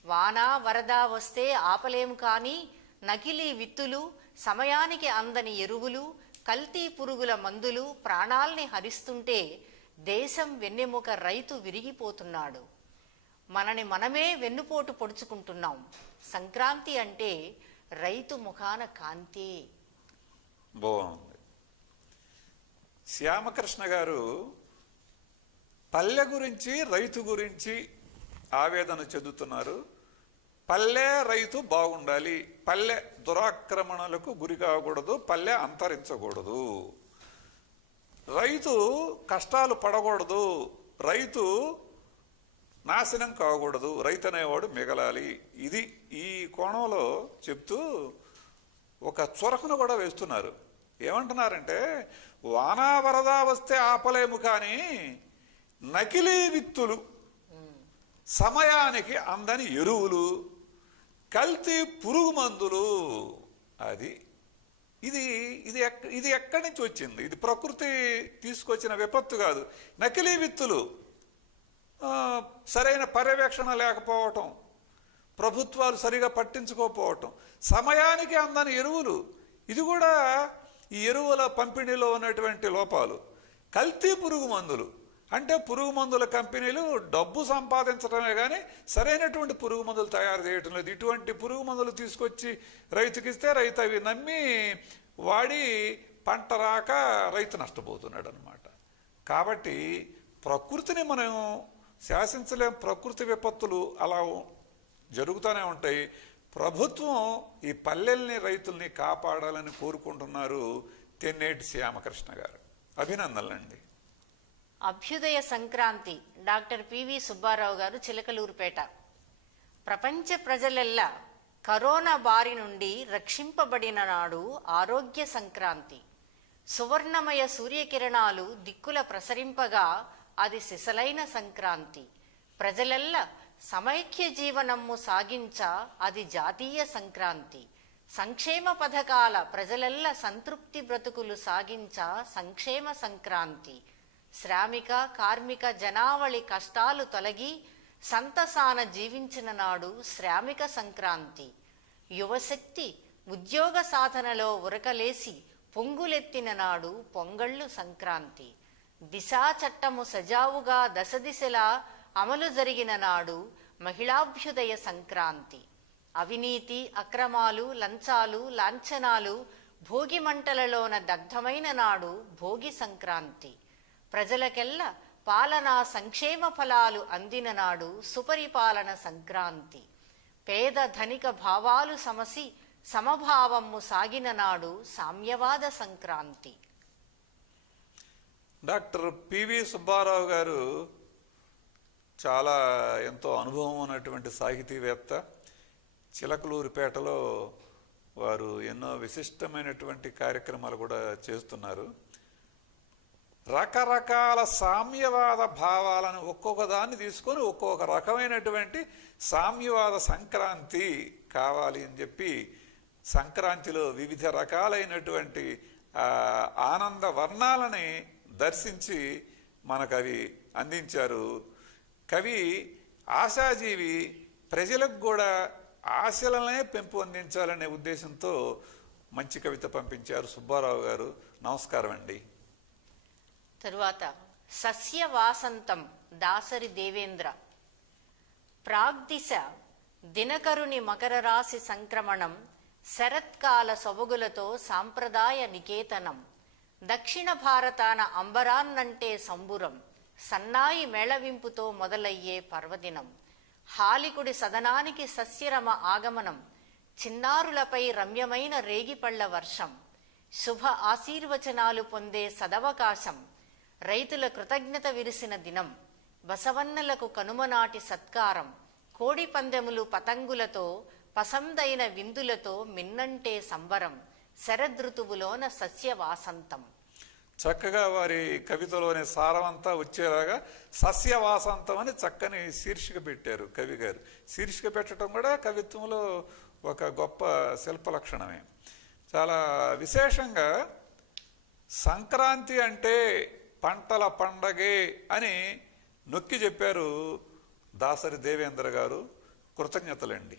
వానా వరద వస్తే ఆపలేము కానీ నకిలీ విత్తులు, సమయానికి అందని ఎరువులు, కల్తీ పురుగుల మందులు ప్రాణాల్ని హరిస్తుంటే దేశం వెన్నెముక రైతు విరిగిపోతున్నాడు. మనని మనమే వెన్నుపోటు పొడుచుకుంటున్నాం. సంక్రాంతి అంటే రైతు ముఖాన కాంతే. బాగుంది. శ్యామకృష్ణ గారు పల్లె గురించి, రైతు గురించి ఆవేదన చెందుతున్నారు. పల్లె రైతు బాగుండాలి, పల్లె దురాక్రమణలకు గురి కాకూడదు, పల్లె అంతరించకూడదు, రైతు కష్టాలు పడకూడదు, రైతు నాశనం కాకూడదు, రైతు అనేవాడు మిగలాలి. ఇది ఈ కోణంలో చెప్తూ ఒక చురకను కూడా వేస్తున్నారు. ఏమంటున్నారంటే, వానా వరద వస్తే ఆపలేము కానీ నకిలీ విత్తులు, సమయానికి అందని ఎరువులు, కల్తీ పురుగు మందులు, అది ఇది ఇది ఇది ఎక్కడి నుంచి వచ్చింది? ఇది ప్రకృతి తీసుకొచ్చిన విపత్తు కాదు. నకిలీ విత్తులు, సరైన పర్యవేక్షణ లేకపోవటం, ప్రభుత్వాలు సరిగా పట్టించుకోకపోవటం, సమయానికి అందని ఎరువులు, ఇది కూడా ఈ ఎరువుల పంపిణీలో ఉన్నటువంటి లోపాలు. కల్తీ పురుగు మందులు అంటే పురుగు మందుల కంపెనీలు డబ్బు సంపాదించడమే కానీ సరైనటువంటి పురుగు మందులు తయారు చేయటం లేదు. ఇటువంటి పురుగు మందులు తీసుకొచ్చి రైతుకిస్తే రైతు అవి నమ్మి వాడి పంట రాక రైతు నష్టపోతున్నాడు అన్నమాట. కాబట్టి ప్రకృతిని మనం శాసించలేం. ప్రకృతి విపత్తులు అలా జరుగుతూనే ఉంటాయి. ప్రభుత్వం ఈ పల్లెల్ని, రైతుల్ని కాపాడాలని కోరుకుంటున్నారు తెన్నేటి శ్యామకృష్ణ గారు. అభినందనలండి. అభ్యుదయ సంక్రాంతి డాక్టర్ పివి సుబ్బారావు గారు, చిలకలూరుపేట. ప్రపంచ ప్రజలెల్లా కరోనా బారి నుండి రక్షింపబడిన నాడు ఆరోగ్య సంక్రాంతి. సువర్ణమయ సూర్యకిరణాలు దిక్కుల ప్రసరింపగా అది సిసలైన సంక్రాంతి. ప్రజలెల్ల సమైక్య జీవనము సాగించ అది జాతీయ సంక్రాంతి. సంక్షేమ పథకాల ప్రజలెల్ల సంతృప్తి బ్రతుకులు సాగించ సంక్షేమ సంక్రాంతి. శ్రామిక కార్మిక జనావళి కష్టాలు తొలగి సంతసాన జీవించిన నాడు శ్రామిక సంక్రాంతి. యువశక్తి ఉద్యోగ సాధనలో ఉరకలేసి పొంగులెత్తిన నాడు పొంగళ్ళు సంక్రాంతి. దిశా చట్టము సజావుగా దశ దిశలా అమలు జరిగిన నాడు మహిళాభ్యుదయ సంక్రాంతి. అవినీతి, అక్రమాలు, లంచాలు, లాంఛనాలు భోగి మంటలలోన దగ్ధమైన నాడు భోగి సంక్రాంతి. ప్రజలకెల్లా పాలనా సంక్షేమ ఫలాలు అందిన నాడు సుపరిపాలన సంక్రాంతి. పేద ధనిక భావాలు సమసి సమభావము సాగిన నాడు సామ్యవాద సంక్రాంతి. డాక్టర్ పివి సుబ్బారావు గారు చాలా ఎంతో అనుభవం ఉన్నటువంటి సాహితీవేత్త. చిలకలూరుపేటలో వారు ఎన్నో విశిష్టమైనటువంటి కార్యక్రమాలు కూడా చేస్తున్నారు. రకరకాల సామ్యవాద భావాలను ఒక్కొక్క దాన్ని తీసుకొని ఒక్కొక్క రకమైనటువంటి సామ్యవాద సంక్రాంతి కావాలి అని చెప్పి సంక్రాంతిలో వివిధ రకాలైనటువంటి ఆనంద వర్ణాలని దర్శించి మనకు అవి అందించారు. కవి ఆశాజీవి, ప్రజలకు కూడా ఆశలనే పెంపొందించాలనే ఉద్దేశంతో మంచి కవిత పంపించారు సుబ్బారావు గారు. నమస్కారం అండి. తరువాత సస్యవాసంతం దాసరి దేవేంద్ర. ప్రాగ్దిశ దినకరుని మకర రాశి సంక్రమణం, శరత్కాల సొబగులతో సాంప్రదాయ నికేతనం. దక్షిణ భారతాన అంబరాన్నంటే సంబురం, సన్నాయి మేళవింపుతో మొదలయ్యే పర్వదినం. హాలికుడి సదనానికి సస్యరమ ఆగమనం, చిన్నారులపై రమ్యమైన రేగిపళ్ల వర్షం. శుభ ఆశీర్వచనాలు పొందే సదవకాశం, రైతుల కృతజ్ఞత విరిసిన దినం. బసవన్నలకు కనుమనాటి సత్కారం, కోడి పందెములు పతంగులతో పసందైన విందులతో మిన్నంటే సంబరం. శరదృతువులోన సస్యవాసంతం. చక్కగా వారి కవితలోని సారమంతా వచ్చేలాగా సస్యవాసంతం అని చక్కని శీర్షిక పెట్టారు కవి గారు. శీర్షిక పెట్టడం కూడా కవిత్వంలో ఒక గొప్ప శిల్ప లక్షణమే. చాలా విశేషంగా సంక్రాంతి అంటే పంటల పండగే అని నొక్కి చెప్పారు దాసరి దేవేంద్ర గారు. కృతజ్ఞతలండి.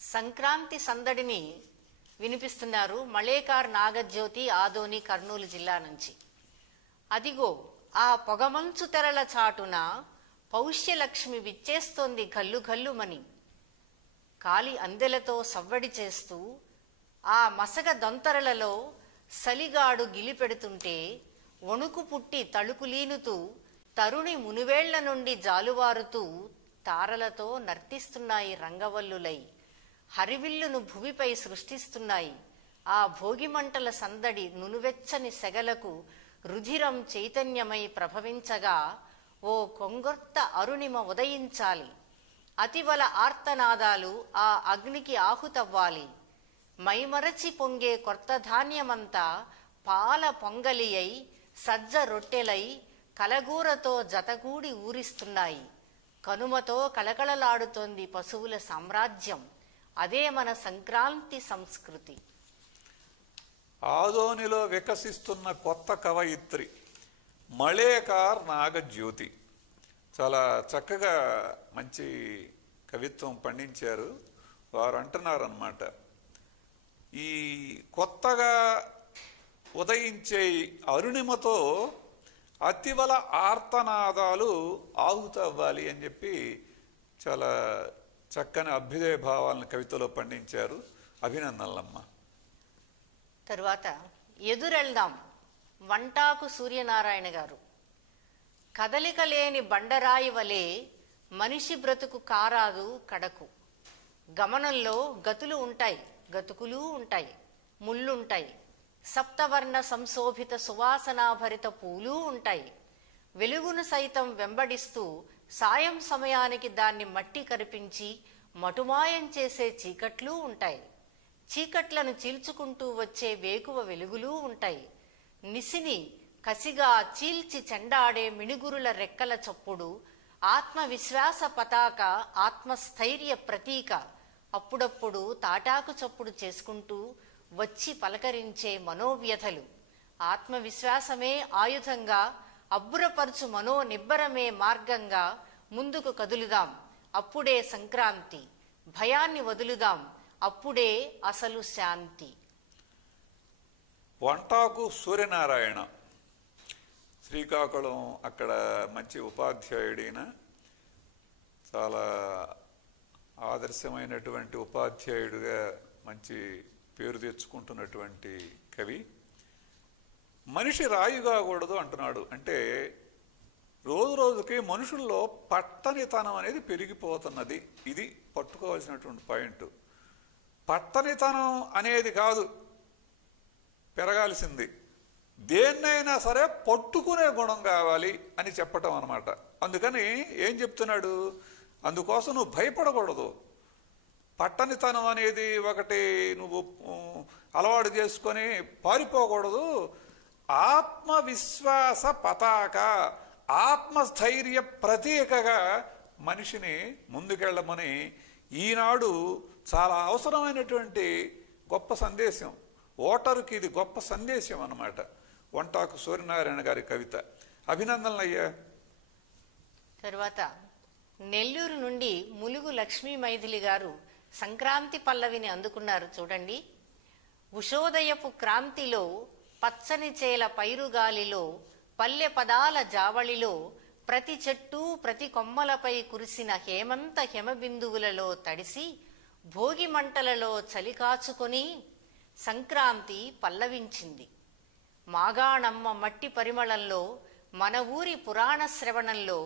సంక్రాంతి సందడిని వినిపిస్తున్నారు మళేకార్ నాగజ్యోతి, ఆదోని, కర్నూలు జిల్లా నుంచి. అదిగో ఆ పొగమంచు తెరల చాటున పౌష్యలక్ష్మి విచ్చేస్తోంది గల్లు గల్లుమని. కాలి అందెలతో సవ్వడి చేస్తూ ఆ మసగ దొంతరలలో సలిగాడు గిలిపెడుతుంటే వణుకు పుట్టి తళుకులీనుతూ తరుణి మునివేళ్ల నుండి జాలువారుతూ తారలతో నర్తిస్తున్నాయి రంగవల్లులై. హరివిల్లును భువిపై సృష్టిస్తున్నాయి. ఆ భోగిమంటల సందడి నునువెచ్చని సెగలకు రుధిరం చైతన్యమై ప్రభవించగా ఓ కొంగొత్త అరుణిమ ఉదయించాలి. అతివల ఆర్తనాదాలు ఆ అగ్నికి ఆహుతవ్వాలి. మైమరచి పొంగే కొత్త ధాన్యమంతా పాల పొంగలి అయి సజ్జ రొట్టెలై కలగూరతో జతగూడి ఊరిస్తున్నాయి. కనుమతో కళకళలాడుతోంది పశువుల సామ్రాజ్యం. అదే మన సంక్రాంతి సంస్కృతి. ఆదోనిలో వికసిస్తున్న కొత్త కవయిత్రి మళేకార్ నాగజ్యోతి చాలా చక్కగా మంచి కవిత్వం పండించారు. వారు అంటున్నారన్నమాట, ఈ కొత్తగా ఉదయించే అరుణిమతో అతివల ఆర్తనాదాలు ఆహుతవ్వాలి అని చెప్పి చాలా చక్కని అభ్యుదయ భావాలను కవితలో పండించారు. అభినందనలమ్మ. తరువాత ఎదురెళ్దాం వంటాకు సూర్యనారాయణ గారు. కదలిక లేని బండరాయి వలె మనిషి బ్రతుకు కారాదు కడకు. గమనంలో గతులు ఉంటాయి, గతుకులు ఉంటాయి, ముళ్ళుంటాయి. సప్తవర్ణ సంశోభిత సువాసనాభరిత పూలు ఉంటాయి. వెలుగును సైతం వెంబడిస్తూ సాయం సమయానికి దాన్ని మట్టి కరిపించి మటుమాయం చేసే చీకట్లు ఉంటాయి. చీకట్లను చీల్చుకుంటూ వచ్చే వేకువ వెలుగులు ఉంటాయి. నిసిని కసిగా చీల్చి చెండాడే మిణుగురుల రెక్కల చప్పుడు ఆత్మవిశ్వాస పతాక, ఆత్మస్థైర్య ప్రతీక. అప్పుడప్పుడు తాటాకు చప్పుడు చేసుకుంటూ వచ్చి పలకరించే మనోవ్యధలు. ఆత్మవిశ్వాసమే ఆయుధంగా, అబ్బురపరుచు మనోనిబ్బరమే మార్గంగా ముందుకు కదులుదాం. అప్పుడే సంక్రాంతి. భయాన్ని వదులుదాం. అప్పుడే అసలు శాంతి. వంటాకు సూర్యనారాయణ శ్రీకాకుళం అక్కడ మంచి ఉపాధ్యాయుడైన, చాలా ఆదర్శమైనటువంటి ఉపాధ్యాయుడిగా మంచి పేరు తెచ్చుకుంటున్నటువంటి కవి. మనిషి రాయి కాకూడదు అంటున్నాడు. అంటే రోజు రోజుకి మనుషుల్లో పట్టనితనం అనేది పెరిగిపోతున్నది. ఇది పట్టుకోవాల్సినటువంటి పాయింట్. పట్టనితనం అనేది కాదు పెరగాల్సింది, దేన్నైనా సరే పట్టుకునే గుణం కావాలి అని చెప్పటం అన్నమాట. అందుకని ఏం చెప్తున్నాడు, అందుకోసం నువ్వు భయపడకూడదు. పట్టనితనం అనేది ఒకటి నువ్వు అలవాటు చేసుకొని పారిపోకూడదు. ఆత్మవిశ్వాస పతాక, ఆత్మస్థైర్య ప్రతీకగా మనిషిని ముందుకెళ్ళమని ఈనాడు చాలా అవసరమైనటువంటి గొప్ప సందేశం. ఓటరుకి ఇది గొప్ప సందేశం అన్నమాట. వంటాకు సూర్యనారాయణ గారి కవిత. అభినందనలు అయ్యా. తరువాత నెల్లూరు నుండి ములుగు లక్ష్మీ మైథిలి గారు సంక్రాంతి పల్లవిని అందుకున్నారు. చూడండి. ఉషోదయపు క్రాంతిలో, పచ్చని చేల పైరుగాలిలో, పల్లె పదాల జావళిలో, ప్రతి చెట్టు ప్రతి కొమ్మలపై కురిసిన హేమంత హిమబిందువులలో తడిసి భోగి మంటలలో చలికాచుకొని సంక్రాంతి పల్లవించింది. మాగాణమ్మ మట్టి పరిమళంలో, మన ఊరి పురాణ శ్రవణంలో,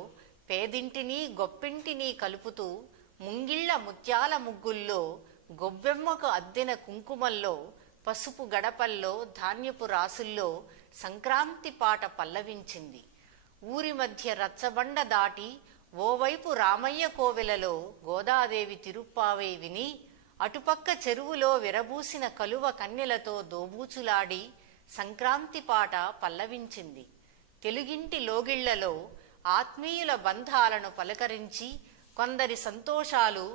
పేదింటిని గొప్పింటిని కలుపుతూ ముంగిళ్ల ముత్యాల ముగ్గుల్లో, గొబ్బెమ్మకు అద్దిన కుంకుమల్లో, పసుపు గడపల్లో, ధాన్యపు రాసుల్లో సంక్రాంతి పాట పల్లవించింది. ఊరి మధ్య రచ్చబండ దాటి ఓవైపు రామయ్య కోవెలలో గోదాదేవి తిరుప్పావై విని, అటుపక్క చెరువులో విరబూసిన కలువ కన్నెలతో దోబూచులాడి సంక్రాంతి పాట పల్లవించింది. తెలుగింటి లోగిళ్లలో ఆత్మీయుల బంధాలను పలకరించి కొందరి సంతోషాలు,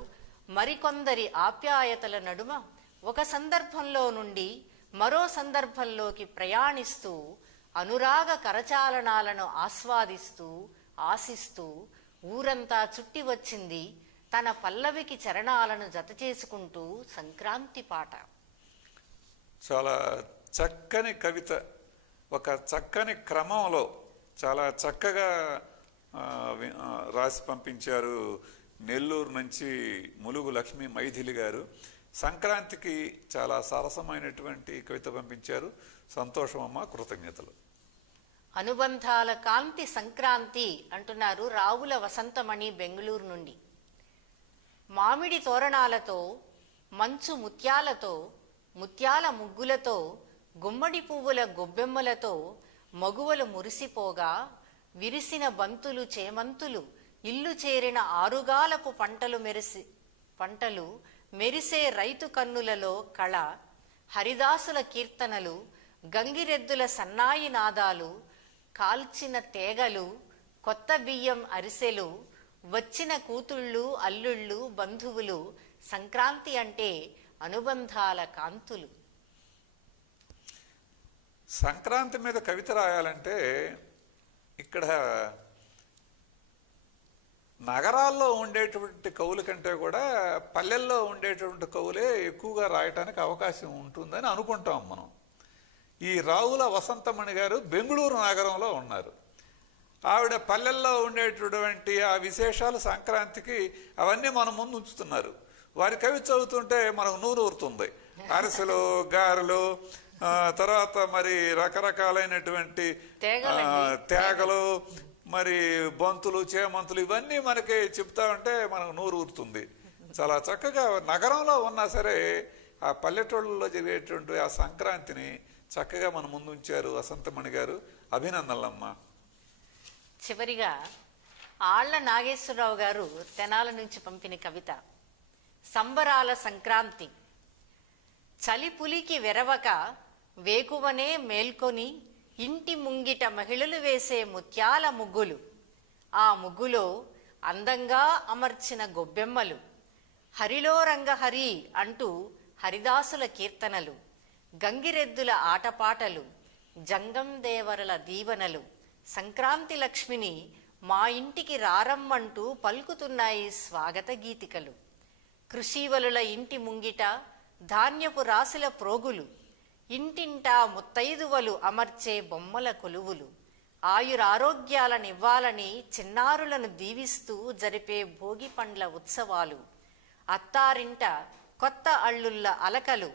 మరికొందరి ఆప్యాయతల నడుమ ఒక సందర్భంలో నుండి మరో సందర్భంలోకి ప్రయాణిస్తూ అనురాగ కరచాలనాలను ఆస్వాదిస్తూ ఆశిస్తూ ఊరంతా చుట్టి వచ్చింది తన పల్లవికి చరణాలను జత చేసుకుంటూ సంక్రాంతి పాట. చాలా చక్కని కవిత, ఒక చక్కని క్రమంలో చాలా చక్కగా రాసి పంపించారు. నెల్లూరు నుంచి ములుగు లక్ష్మీ మైథిలి గారు సంక్రాంతికి చాలా సరసమైనటువంటి కవిత పంపించారు. సంతోషమమ్మ, కృతజ్ఞతలు. అనుబంధాల కాంతి సంక్రాంతి అంటున్నారు రావుల వసంతమణి బెంగళూరు నుండి. మామిడి తోరణాలతో, మంచు ముత్యాలతో, ముత్యాల ముగ్గులతో, గుమ్మడి పువ్వుల గొబ్బెమ్మలతో మగువలు మురిసిపోగా, విరిసిన బంతులు చేమంతులు, ఇల్లు చేరిన ఆరుగాలపు పంటలు మెరిసే రైతు కన్నులలో కళ, హరిదాసుల కీర్తనలు, గంగిరెద్దుల సన్నాయి నాదాలు, కాల్చిన తేగలు, కొత్త బియ్యం అరిసెలు, వచ్చిన కూతుళ్ళు అల్లుళ్ళు బంధువులు. సంక్రాంతి అంటే అనుబంధాల కాంతులు. సంక్రాంతి మీద కవిత రాయాలంటే ఇక్కడ నగరాల్లో ఉండేటువంటి కవుల కంటే కూడా పల్లెల్లో ఉండేటువంటి కవులే ఎక్కువగా రాయటానికి అవకాశం ఉంటుందని అనుకుంటాం మనం. ఈ రావుల వసంతమణి గారు బెంగళూరు నగరంలో ఉన్నారు. ఆవిడ పల్లెల్లో ఉండేటటువంటి ఆ విశేషాలు సంక్రాంతికి అవన్నీ మన ముందు ఉంచుతున్నారు. వారి కవి చదువుతుంటే మనకు నూరు ఊరుతుంది. అరిసెలు, గారెలు, తర్వాత మరి రకరకాలైనటువంటి తేగలు, మరి బంతులు, చేమంతులు ఇవన్నీ మనకి చెప్తా ఉంటే మనకు నూరు ఊరుతుంది. చాలా చక్కగా నగరంలో ఉన్నా సరే ఆ పల్లెటూళ్ళలో జరిగేటువంటి ఆ సంక్రాంతిని చక్కగా మన ముందు ఉంచారు వసంతమణి గారు. అభినందనలమ్మా. చివరిగా ఆళ్ల నాగేశ్వరరావు గారు తెనాల నుంచి పంపిన కవిత. సంబరాల సంక్రాంతి. చలిపులికి వెరవక వేకువనే మేల్కొని, ఇంటి ముంగిట మహిళలు వేసే ముత్యాల ముగ్గులు, ఆ ముగ్గులో అందంగా అమర్చిన గొబ్బెమ్మలు, హరిలో రంగహరి అంటూ హరిదాసుల కీర్తనలు, గంగిరెద్దుల ఆటపాటలు, జంగం దేవరల దీవెనలు, సంక్రాంతి లక్ష్మిని మా ఇంటికి రారమ్మంటూ పలుకుతున్నాయి స్వాగత గీతికలు. కృషివలుల ఇంటి ముంగిట ధాన్యపు రాశుల ప్రోగులు, ఇంటింటా ముత్తైదువలు అమర్చే బొమ్మల కొలువులు, ఆయురారోగ్యాలనివ్వాలని చిన్నారులను దీవిస్తూ జరిపే భోగి పండ్ల ఉత్సవాలు, అత్తారింట కొత్త అల్లుళ్ళ అలకలు,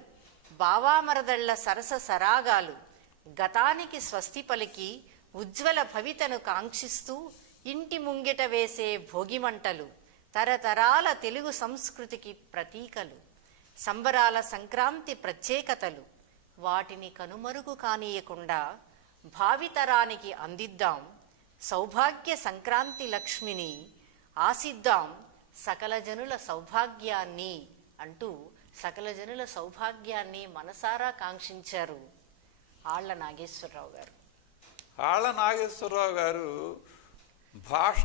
బావామరదళ్ల సరస సరాగాలు, గతానికి స్వస్తి పలికి ఉజ్వల భవితను కాంక్షిస్తూ ఇంటి ముంగిట వేసే భోగిమంటలు, తరతరాల తెలుగు సంస్కృతికి ప్రతీకలు, సంబరాల సంక్రాంతి ప్రత్యేకతలు, వాటిని కనుమరుగు కానీయకుండా భావితరానికి అందిద్దాం సౌభాగ్య సంక్రాంతి లక్ష్మిని, ఆశిద్దాం సకల జనుల సౌభాగ్యాన్ని అంటూ సకల జనుల సౌభాగ్యాన్ని మనసారా కాంక్షించారు ఆళ్ల నాగేశ్వరరావు గారు. ఆళ్ల నాగేశ్వరరావు గారు భాష,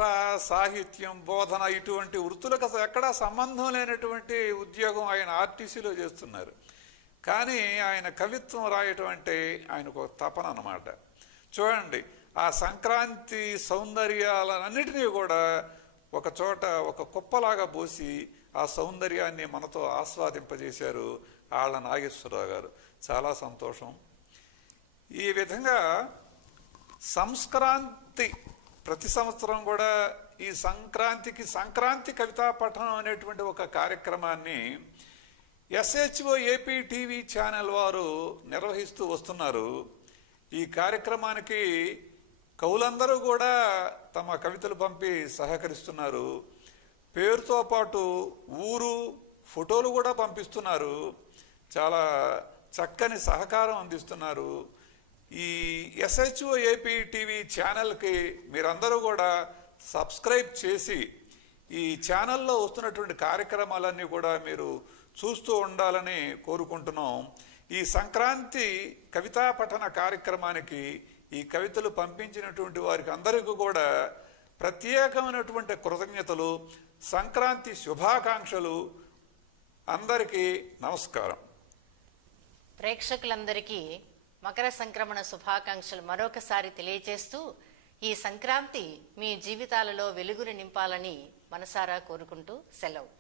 సాహిత్యం, బోధన ఇటువంటి వృత్తులకు అసలు ఎక్కడా సంబంధం లేనటువంటి ఉద్యోగం ఆయన ఆర్టీసీలో చేస్తున్నారు. కానీ ఆయన కవిత్వం రాయటం అంటే ఆయనకు ఒక తపన అన్నమాట. చూడండి, ఆ సంక్రాంతి సౌందర్యాలన్నిటినీ కూడా ఒక చోట ఒక కుప్పలాగా పోసి ఆ సౌందర్యాన్ని మనతో ఆస్వాదింపజేశారు ఆళ్ల నాగేశ్వరరావు గారు. చాలా సంతోషం. ఈ విధంగా సంక్రాంతి ప్రతి సంవత్సరం కూడా ఈ సంక్రాంతి కవితా పఠనం అనేటువంటి ఒక కార్యక్రమాన్ని SHO AP TV ఛానల్ వారు నిర్వహిస్తూ వస్తున్నారు. ఈ కార్యక్రమానికి కవులందరూ కూడా తమ కవితలు పంపి సహకరిస్తున్నారు. పేరుతో పాటు ఊరు, ఫోటోలు కూడా పంపిస్తున్నారు. చాలా చక్కని సహకారం అందిస్తున్నారు. ఈ SHO AP TV ఛానల్కి మీరందరూ కూడా సబ్స్క్రైబ్ చేసి ఈ ఛానల్లో వస్తున్నటువంటి కార్యక్రమాలన్నీ కూడా మీరు చూస్తూ ఉండాలని కోరుకుంటున్నాం. ఈ సంక్రాంతి కవితా పఠన కార్యక్రమానికి ఈ కవితలు పంపించినటువంటి వారికి అందరికీ కూడా ప్రత్యేకమైనటువంటి కృతజ్ఞతలు, సంక్రాంతి శుభాకాంక్షలు. అందరికీ నమస్కారం. ప్రేక్షకులందరికీ మకర సంక్రమణ శుభాకాంక్షలు మరొకసారి తెలియజేస్తూ, ఈ సంక్రాంతి మీ జీవితాలలో వెలుగుని నింపాలని మనసారా కోరుకుంటూ సెలవు.